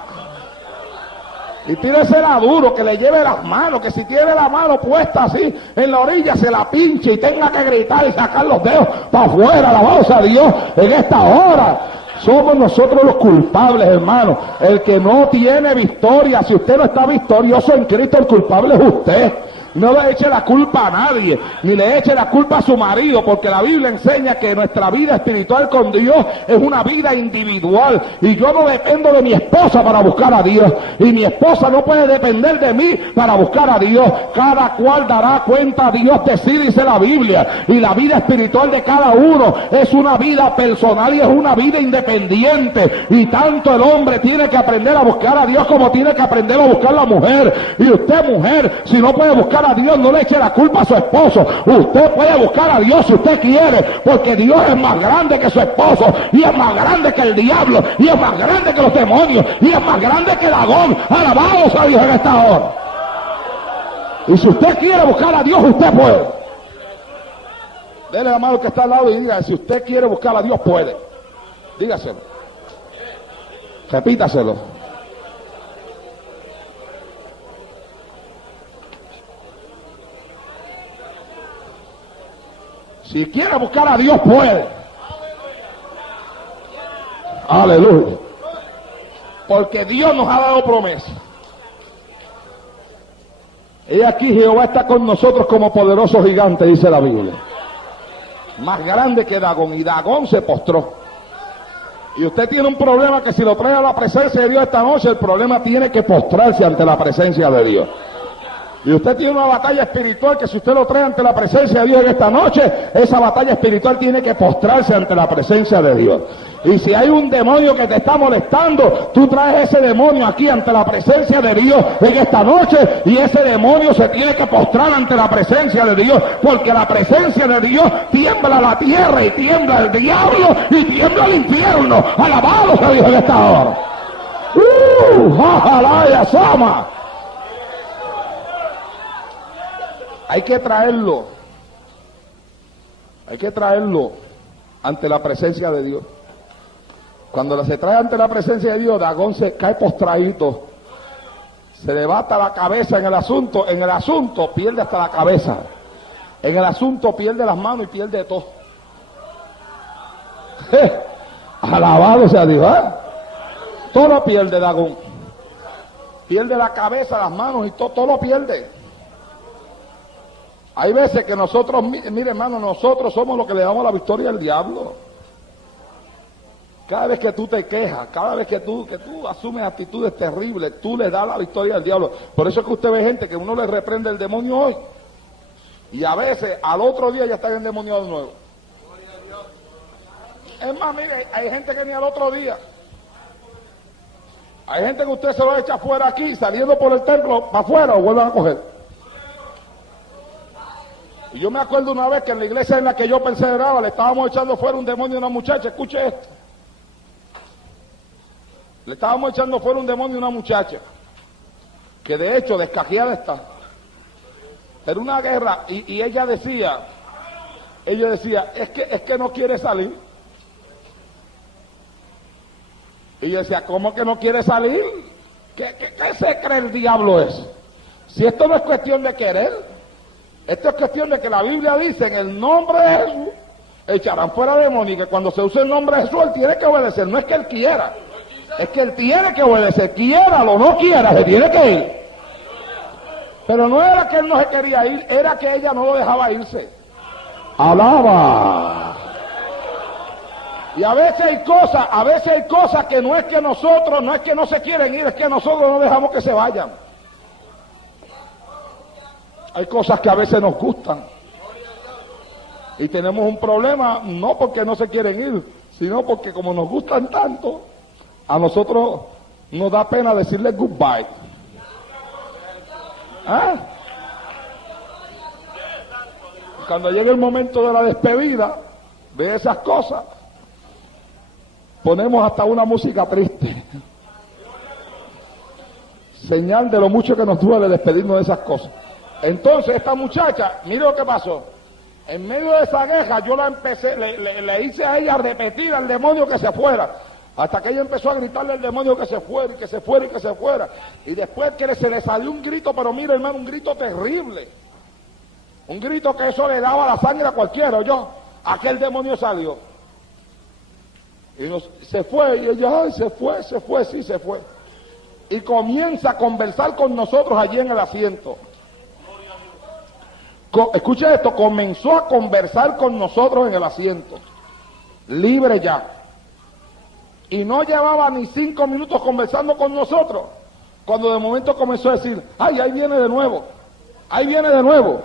Y tíresela duro, que le lleve las manos, que si tiene la mano puesta así en la orilla se la pinche y tenga que gritar y sacar los dedos para afuera. Alabado sea Dios en esta hora. Somos nosotros los culpables, hermano. El que no tiene victoria, si usted no está victorioso en Cristo, el culpable es usted. No le eche la culpa a nadie, ni le eche la culpa a su marido, porque la Biblia enseña que nuestra vida espiritual con Dios es una vida individual. Y yo no dependo de mi esposa para buscar a Dios, y mi esposa no puede depender de mí para buscar a Dios. Cada cual dará cuenta a Dios de sí, dice la Biblia. Y la vida espiritual de cada uno es una vida personal y es una vida independiente. Y tanto el hombre tiene que aprender a buscar a Dios como tiene que aprender a buscar a la mujer. Y usted, mujer, si no puede buscar a Dios, no le eche la culpa a su esposo. Usted puede buscar a Dios si usted quiere, porque Dios es más grande que su esposo, y es más grande que el diablo, y es más grande que los demonios, y es más grande que Dagón. Alabado sea Dios en esta hora. Y si usted quiere buscar a Dios, usted puede. Dele la mano que está al lado y diga, si usted quiere buscar a Dios, puede. Dígaselo. Repítaselo. Si quiere buscar a Dios, puede. Aleluya. Porque Dios nos ha dado promesa. Y aquí Jehová está con nosotros como poderoso gigante, dice la Biblia. Más grande que Dagón. Y Dagón se postró. Y usted tiene un problema que si lo trae a la presencia de Dios esta noche, el problema tiene que postrarse ante la presencia de Dios. Y usted tiene una batalla espiritual que si usted lo trae ante la presencia de Dios en esta noche, esa batalla espiritual tiene que postrarse ante la presencia de Dios. Y si hay un demonio que te está molestando, tú traes ese demonio aquí ante la presencia de Dios en esta noche, y ese demonio se tiene que postrar ante la presencia de Dios, porque la presencia de Dios tiembla la tierra y tiembla el diablo y tiembla el infierno. Alabado sea Dios en esta hora. Ojalá y asoma. Hay que traerlo ante la presencia de Dios. Cuando se trae ante la presencia de Dios, Dagón se cae postradito, se levanta la cabeza en el asunto pierde hasta la cabeza, en el asunto pierde las manos y pierde todo. Alabado sea Dios, ¿eh? Todo lo pierde Dagón, pierde la cabeza, las manos y todo lo pierde. Hay veces que nosotros, mire hermano, nosotros somos los que le damos la victoria al diablo. Cada vez que tú te quejas, cada vez que tú asumes actitudes terribles, tú le das la victoria al diablo. Por eso es que usted ve gente que uno le reprende el demonio hoy, y a veces al otro día ya está endemoniado de nuevo. Es más, mire, hay gente que ni al otro día. Hay gente que usted se lo echa afuera aquí, saliendo por el templo, para afuera, o vuelvan a coger. Y yo me acuerdo una vez que en la iglesia en la que yo perseveraba le estábamos echando fuera un demonio a una muchacha. Escuche esto. Le estábamos echando fuera un demonio a una muchacha que de hecho descajeada está. Era una guerra y ella decía, es que no quiere salir. Y yo decía, ¿cómo que no quiere salir? ¿Qué se cree el diablo eso? Si esto no es cuestión de querer. Esto es cuestión de que la Biblia dice, en el nombre de Jesús, echarán fuera demonios, y que cuando se use el nombre de Jesús, él tiene que obedecer. No es que él quiera, es que él tiene que obedecer. Quiera o no quiera, se tiene que ir. Pero no era que él no se quería ir, era que ella no lo dejaba irse. Alaba. Y a veces hay cosas que no es que nosotros, no es que no se quieren ir, es que nosotros no dejamos que se vayan. Hay cosas que a veces nos gustan y tenemos un problema, no porque no se quieren ir, sino porque como nos gustan tanto, a nosotros nos da pena decirles goodbye. ¿Ah? Cuando llegue el momento de la despedida de esas cosas, ponemos hasta una música triste. Señal de lo mucho que nos duele despedirnos de esas cosas. Entonces esta muchacha, mire lo que pasó. En medio de esa queja yo la empecé, le hice a ella repetir al demonio que se fuera. Hasta que ella empezó a gritarle al demonio que se fuera, y que se fuera, y que se fuera. Y después que se le salió un grito, pero mira, hermano, un grito terrible. Un grito que eso le daba la sangre a cualquiera, ¿oyó? Aquel demonio salió. Y se fue, y ella, ay, se fue, sí, se fue. Y comienza a conversar con nosotros allí en el asiento. Escucha esto, comenzó a conversar con nosotros en el asiento. Libre ya. Y no llevaba ni 5 minutos conversando con nosotros, cuando de momento comenzó a decir, ay, ahí viene de nuevo, ahí viene de nuevo.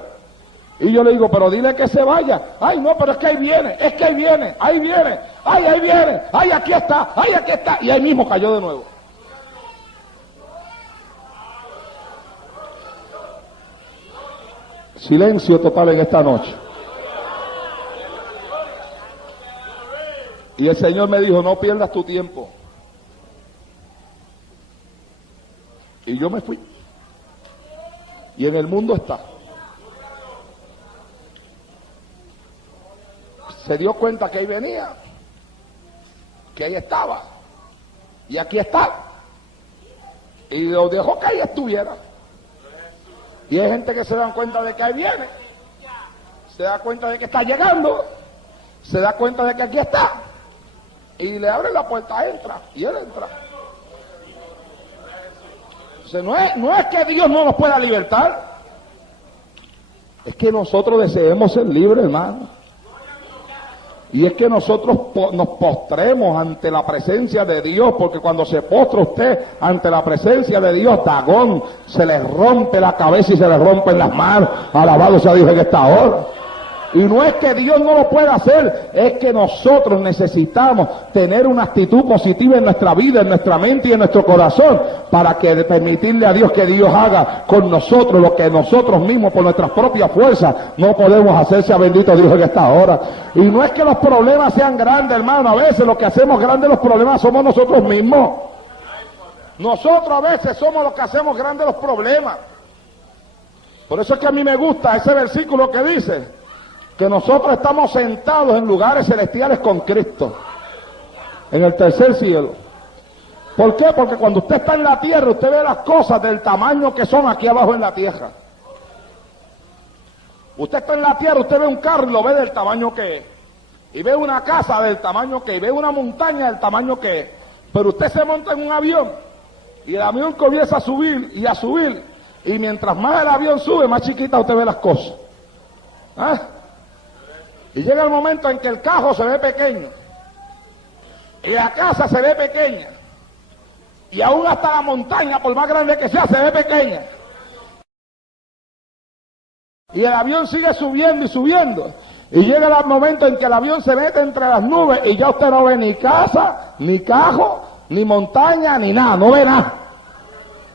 Y yo le digo, pero dile que se vaya. Ay, no, pero es que ahí viene, ahí viene, ay, ahí viene, ay, aquí está, y ahí mismo cayó de nuevo. Silencio total en esta noche. Y el Señor me dijo, no pierdas tu tiempo. Y yo me fui. Y en el mundo está. Se dio cuenta que ahí venía, que ahí estaba, y aquí está. Y lo dejó que ahí estuviera. Y hay gente que se da cuenta de que ahí viene, se da cuenta de que está llegando, se da cuenta de que aquí está. Y le abre la puerta, entra, y él entra. Entonces, no es que Dios no nos pueda libertar, es que nosotros deseemos ser libres, hermano. Y es que nosotros nos postremos ante la presencia de Dios, porque cuando se postra usted ante la presencia de Dios, Dagón, se le rompe la cabeza y se le rompen las manos. Alabado sea Dios en esta hora. Y no es que Dios no lo pueda hacer, es que nosotros necesitamos tener una actitud positiva en nuestra vida, en nuestra mente y en nuestro corazón, para que permitirle a Dios que Dios haga con nosotros lo que nosotros mismos por nuestras propias fuerzas no podemos hacer. Sea bendito Dios en esta hora. Y no es que los problemas sean grandes, hermano, a veces lo que hacemos grandes los problemas somos nosotros mismos. Nosotros a veces somos los que hacemos grandes los problemas. Por eso es que a mí me gusta ese versículo que dice que nosotros estamos sentados en lugares celestiales con Cristo, en el tercer cielo. ¿Por qué? Porque cuando usted está en la tierra, usted ve las cosas del tamaño que son aquí abajo en la tierra. Usted está en la tierra, usted ve un carro y lo ve del tamaño que es. Y ve una casa del tamaño que es. Y ve una montaña del tamaño que es. Pero usted se monta en un avión y el avión comienza a subir y a subir. Y mientras más el avión sube, más chiquita usted ve las cosas. ¿Ah? Y llega el momento en que el carro se ve pequeño, y la casa se ve pequeña, y aún hasta la montaña, por más grande que sea, se ve pequeña. Y el avión sigue subiendo y subiendo, y llega el momento en que el avión se mete entre las nubes, y ya usted no ve ni casa, ni carro, ni montaña, ni nada, no ve nada.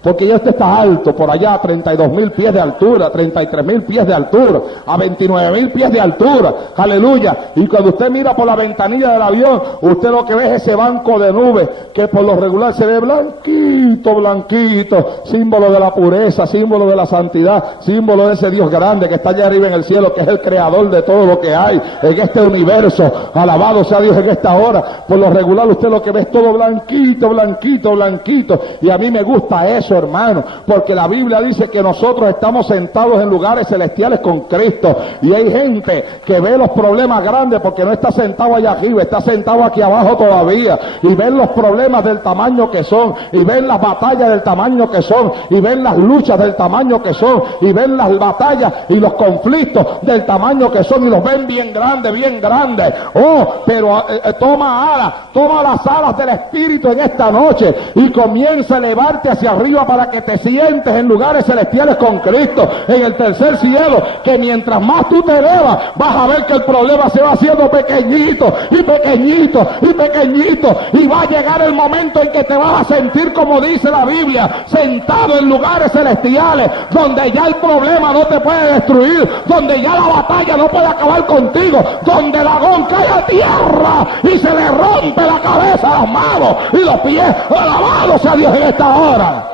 Porque ya usted está alto, por allá a 32.000 pies de altura, 33.000 pies de altura, a 29.000 pies de altura, aleluya. Y cuando usted mira por la ventanilla del avión, usted lo que ve es ese banco de nubes, que por lo regular se ve blanquito, blanquito, símbolo de la pureza, símbolo de la santidad, símbolo de ese Dios grande que está allá arriba en el cielo, que es el creador de todo lo que hay en este universo. Alabado sea Dios en esta hora. Por lo regular usted lo que ve es todo blanquito, blanquito, blanquito. Y a mí me gusta eso, hermano, porque la Biblia dice que nosotros estamos sentados en lugares celestiales con Cristo, y hay gente que ve los problemas grandes porque no está sentado allá arriba, está sentado aquí abajo todavía, y ven los problemas del tamaño que son, y ven las batallas del tamaño que son, y ven las luchas del tamaño que son, y ven las batallas y los conflictos del tamaño que son, y los ven bien grandes, bien grandes. Oh, pero toma alas, toma las alas del Espíritu en esta noche y comienza a elevarte hacia arriba para que te sientes en lugares celestiales con Cristo, en el tercer cielo, que mientras más tú te elevas, vas a ver que el problema se va haciendo pequeñito, y pequeñito, y pequeñito, y va a llegar el momento en que te vas a sentir, como dice la Biblia, sentado en lugares celestiales, donde ya el problema no te puede destruir, donde ya la batalla no puede acabar contigo, donde el Dagón cae a tierra y se le rompe la cabeza, las manos y los pies. Alabado sea Dios en esta hora.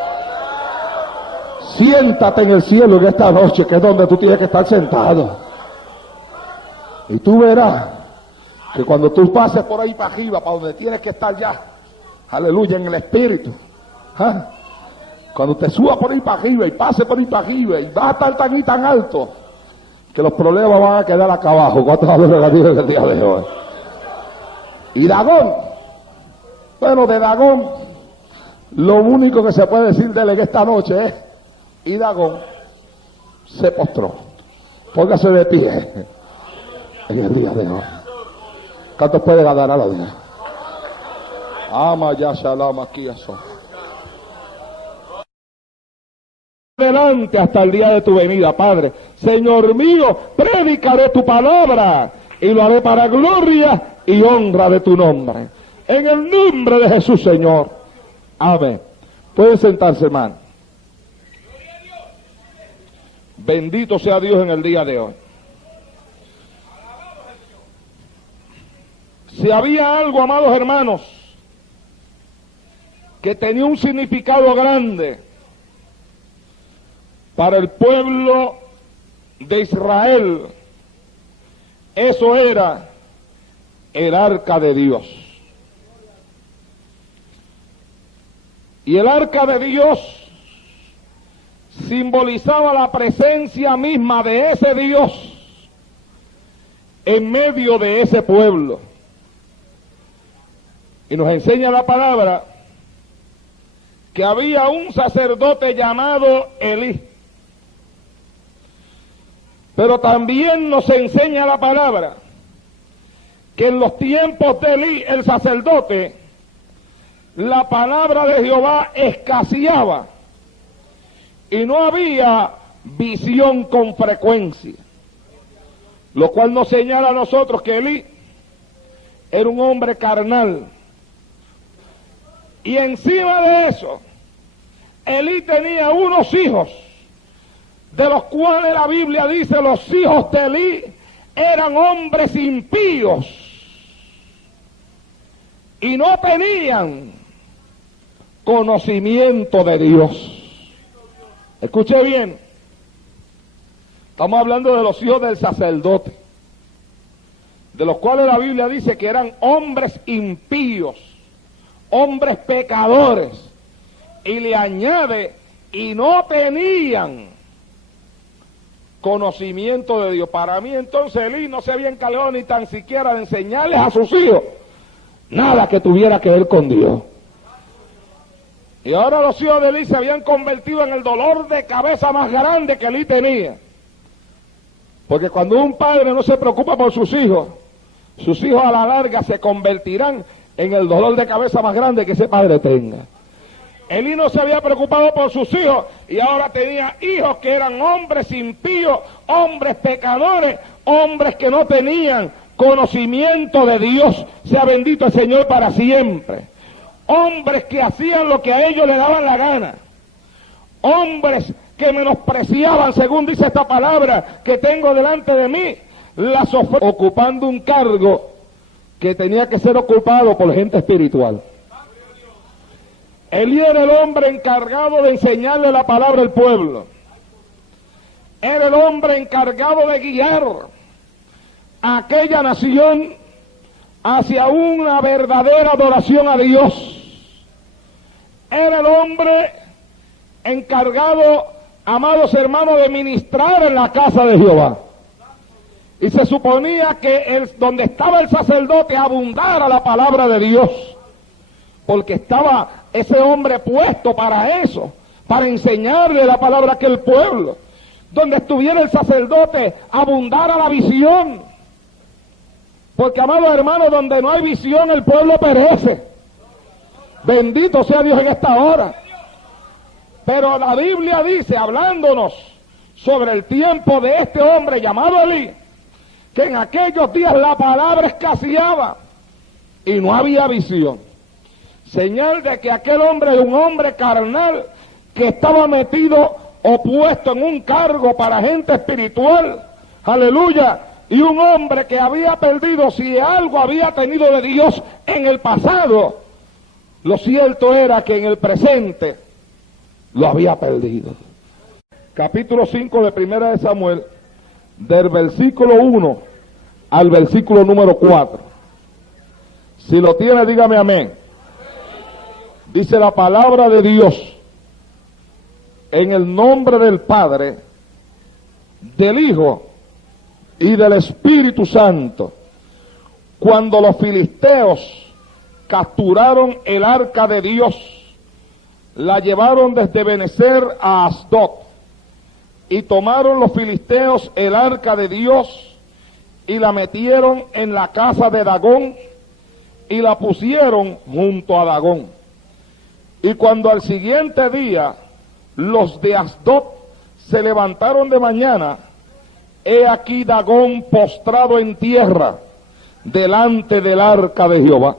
Siéntate en el cielo en esta noche, que es donde tú tienes que estar sentado. Y tú verás que cuando tú pases por ahí para arriba, para donde tienes que estar ya, Aleluya, en el espíritu. ¿Ah? Cuando usted suba por ahí para arriba y pase por ahí para arriba y va a estar tan y tan alto que los problemas van a quedar acá abajo. ¿Cuántos hablan negativo el día de hoy? Y Dagón, bueno, de Dagón, lo único que se puede decir de él en esta noche es, y Dagón se postró. Póngase de pie en el día de hoy. ¿Cuántos pueden ganar a la vida? Ama ya shalom aquí eso. Adelante hasta el día de tu venida, Padre. Señor mío, predicaré tu palabra y lo haré para gloria y honra de tu nombre. En el nombre de Jesús, Señor. Amén. Pueden sentarse, hermano. Bendito sea Dios en el día de hoy. Si había algo, amados hermanos, que tenía un significado grande para el pueblo de Israel, eso era el arca de Dios. Y el arca de Dios simbolizaba la presencia misma de ese Dios en medio de ese pueblo. Y nos enseña la palabra que había un sacerdote llamado Elí. Pero también nos enseña la palabra que en los tiempos de Elí, el sacerdote, la palabra de Jehová escaseaba y no había visión con frecuencia. Lo cual nos señala a nosotros que Elí era un hombre carnal. Y encima de eso, Elí tenía unos hijos, de los cuales la Biblia dice los hijos de Elí eran hombres impíos y no tenían conocimiento de Dios. Escuche bien, estamos hablando de los hijos del sacerdote, de los cuales la Biblia dice que eran hombres impíos, hombres pecadores, y le añade, y no tenían conocimiento de Dios. Para mí entonces Elí no se había encargado ni tan siquiera de enseñarles a sus hijos nada que tuviera que ver con Dios. Y ahora los hijos de Elí se habían convertido en el dolor de cabeza más grande que Elí tenía. Porque cuando un padre no se preocupa por sus hijos a la larga se convertirán en el dolor de cabeza más grande que ese padre tenga. Elí no se había preocupado por sus hijos y ahora tenía hijos que eran hombres impíos, hombres pecadores, hombres que no tenían conocimiento de Dios. Sea bendito el Señor para siempre. Hombres que hacían lo que a ellos les daban la gana. Hombres que menospreciaban, según dice esta palabra que tengo delante de mí, las ocupando un cargo que tenía que ser ocupado por gente espiritual. Elí era el hombre encargado de enseñarle la palabra al pueblo. Era el hombre encargado de guiar a aquella nación hacia una verdadera adoración a Dios. Era el hombre encargado, amados hermanos, de ministrar en la casa de Jehová. Y se suponía que donde estaba el sacerdote abundara la palabra de Dios, porque estaba ese hombre puesto para eso, para enseñarle la palabra a aquel pueblo. Donde estuviera el sacerdote abundara la visión, porque, amados hermanos, donde no hay visión el pueblo perece. Bendito sea Dios en esta hora. Pero la Biblia dice, hablándonos sobre el tiempo de este hombre llamado Elí, que en aquellos días la palabra escaseaba y no había visión. Señal de que aquel hombre era un hombre carnal que estaba metido o puesto en un cargo para gente espiritual. Aleluya. Y un hombre que había perdido, si algo había tenido de Dios en el pasado, lo cierto era que en el presente lo había perdido. Capítulo 5 de Primera de Samuel, del versículo 1 al versículo número 4. Si lo tiene, dígame amén. Dice la palabra de Dios, en el nombre del Padre, del Hijo y del Espíritu Santo, cuando los filisteos capturaron el arca de Dios, la llevaron desde Benecer a Asdod, y tomaron los filisteos el arca de Dios y la metieron en la casa de Dagón y la pusieron junto a Dagón. Y cuando al siguiente día los de Asdod se levantaron de mañana, he aquí Dagón postrado en tierra delante del arca de Jehová.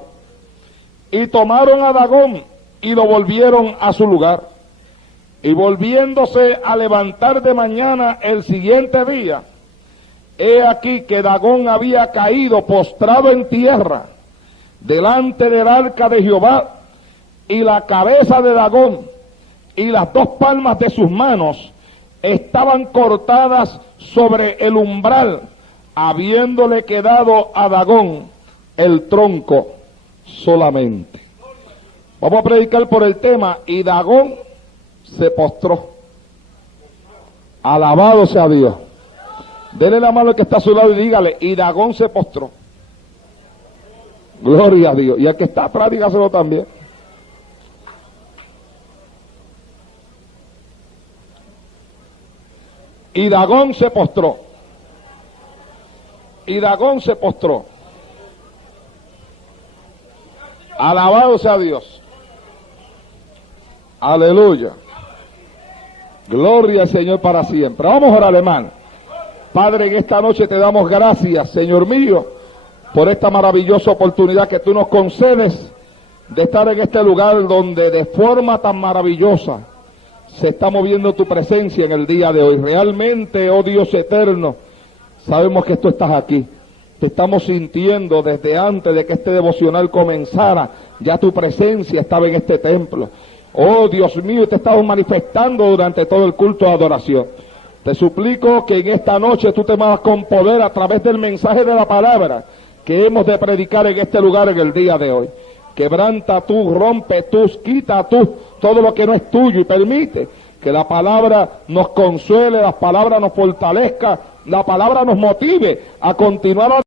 Y tomaron a Dagón y lo volvieron a su lugar. Y volviéndose a levantar de mañana el siguiente día, he aquí que Dagón había caído postrado en tierra delante del arca de Jehová, y la cabeza de Dagón y las dos palmas de sus manos estaban cortadas sobre el umbral, habiéndole quedado a Dagón el tronco solamente. Vamos a predicar por el tema, y Dagón se postró. Alabado sea Dios. Dele la mano al que está a su lado y dígale, y Dagón se postró. Gloria a Dios. Y al que está atrás, dígaselo también. Y Dagón se postró. Y Dagón se postró. Alabado sea Dios. Aleluya. Gloria al Señor para siempre. Vamos a orar, hermano. Padre, en esta noche te damos gracias, Señor mío, por esta maravillosa oportunidad que tú nos concedes de estar en este lugar donde de forma tan maravillosa se está moviendo tu presencia en el día de hoy. Realmente, oh Dios eterno, sabemos que tú estás aquí. Te estamos sintiendo desde antes de que este devocional comenzara. Ya tu presencia estaba en este templo. Oh Dios mío, te estamos manifestando durante todo el culto de adoración. Te suplico que en esta noche tú te muevas con poder a través del mensaje de la palabra que hemos de predicar en este lugar en el día de hoy. Quebranta tú, rompe tú, quita tú todo lo que no es tuyo y permite que la palabra nos consuele, la palabra nos fortalezca, la palabra nos motive a continuar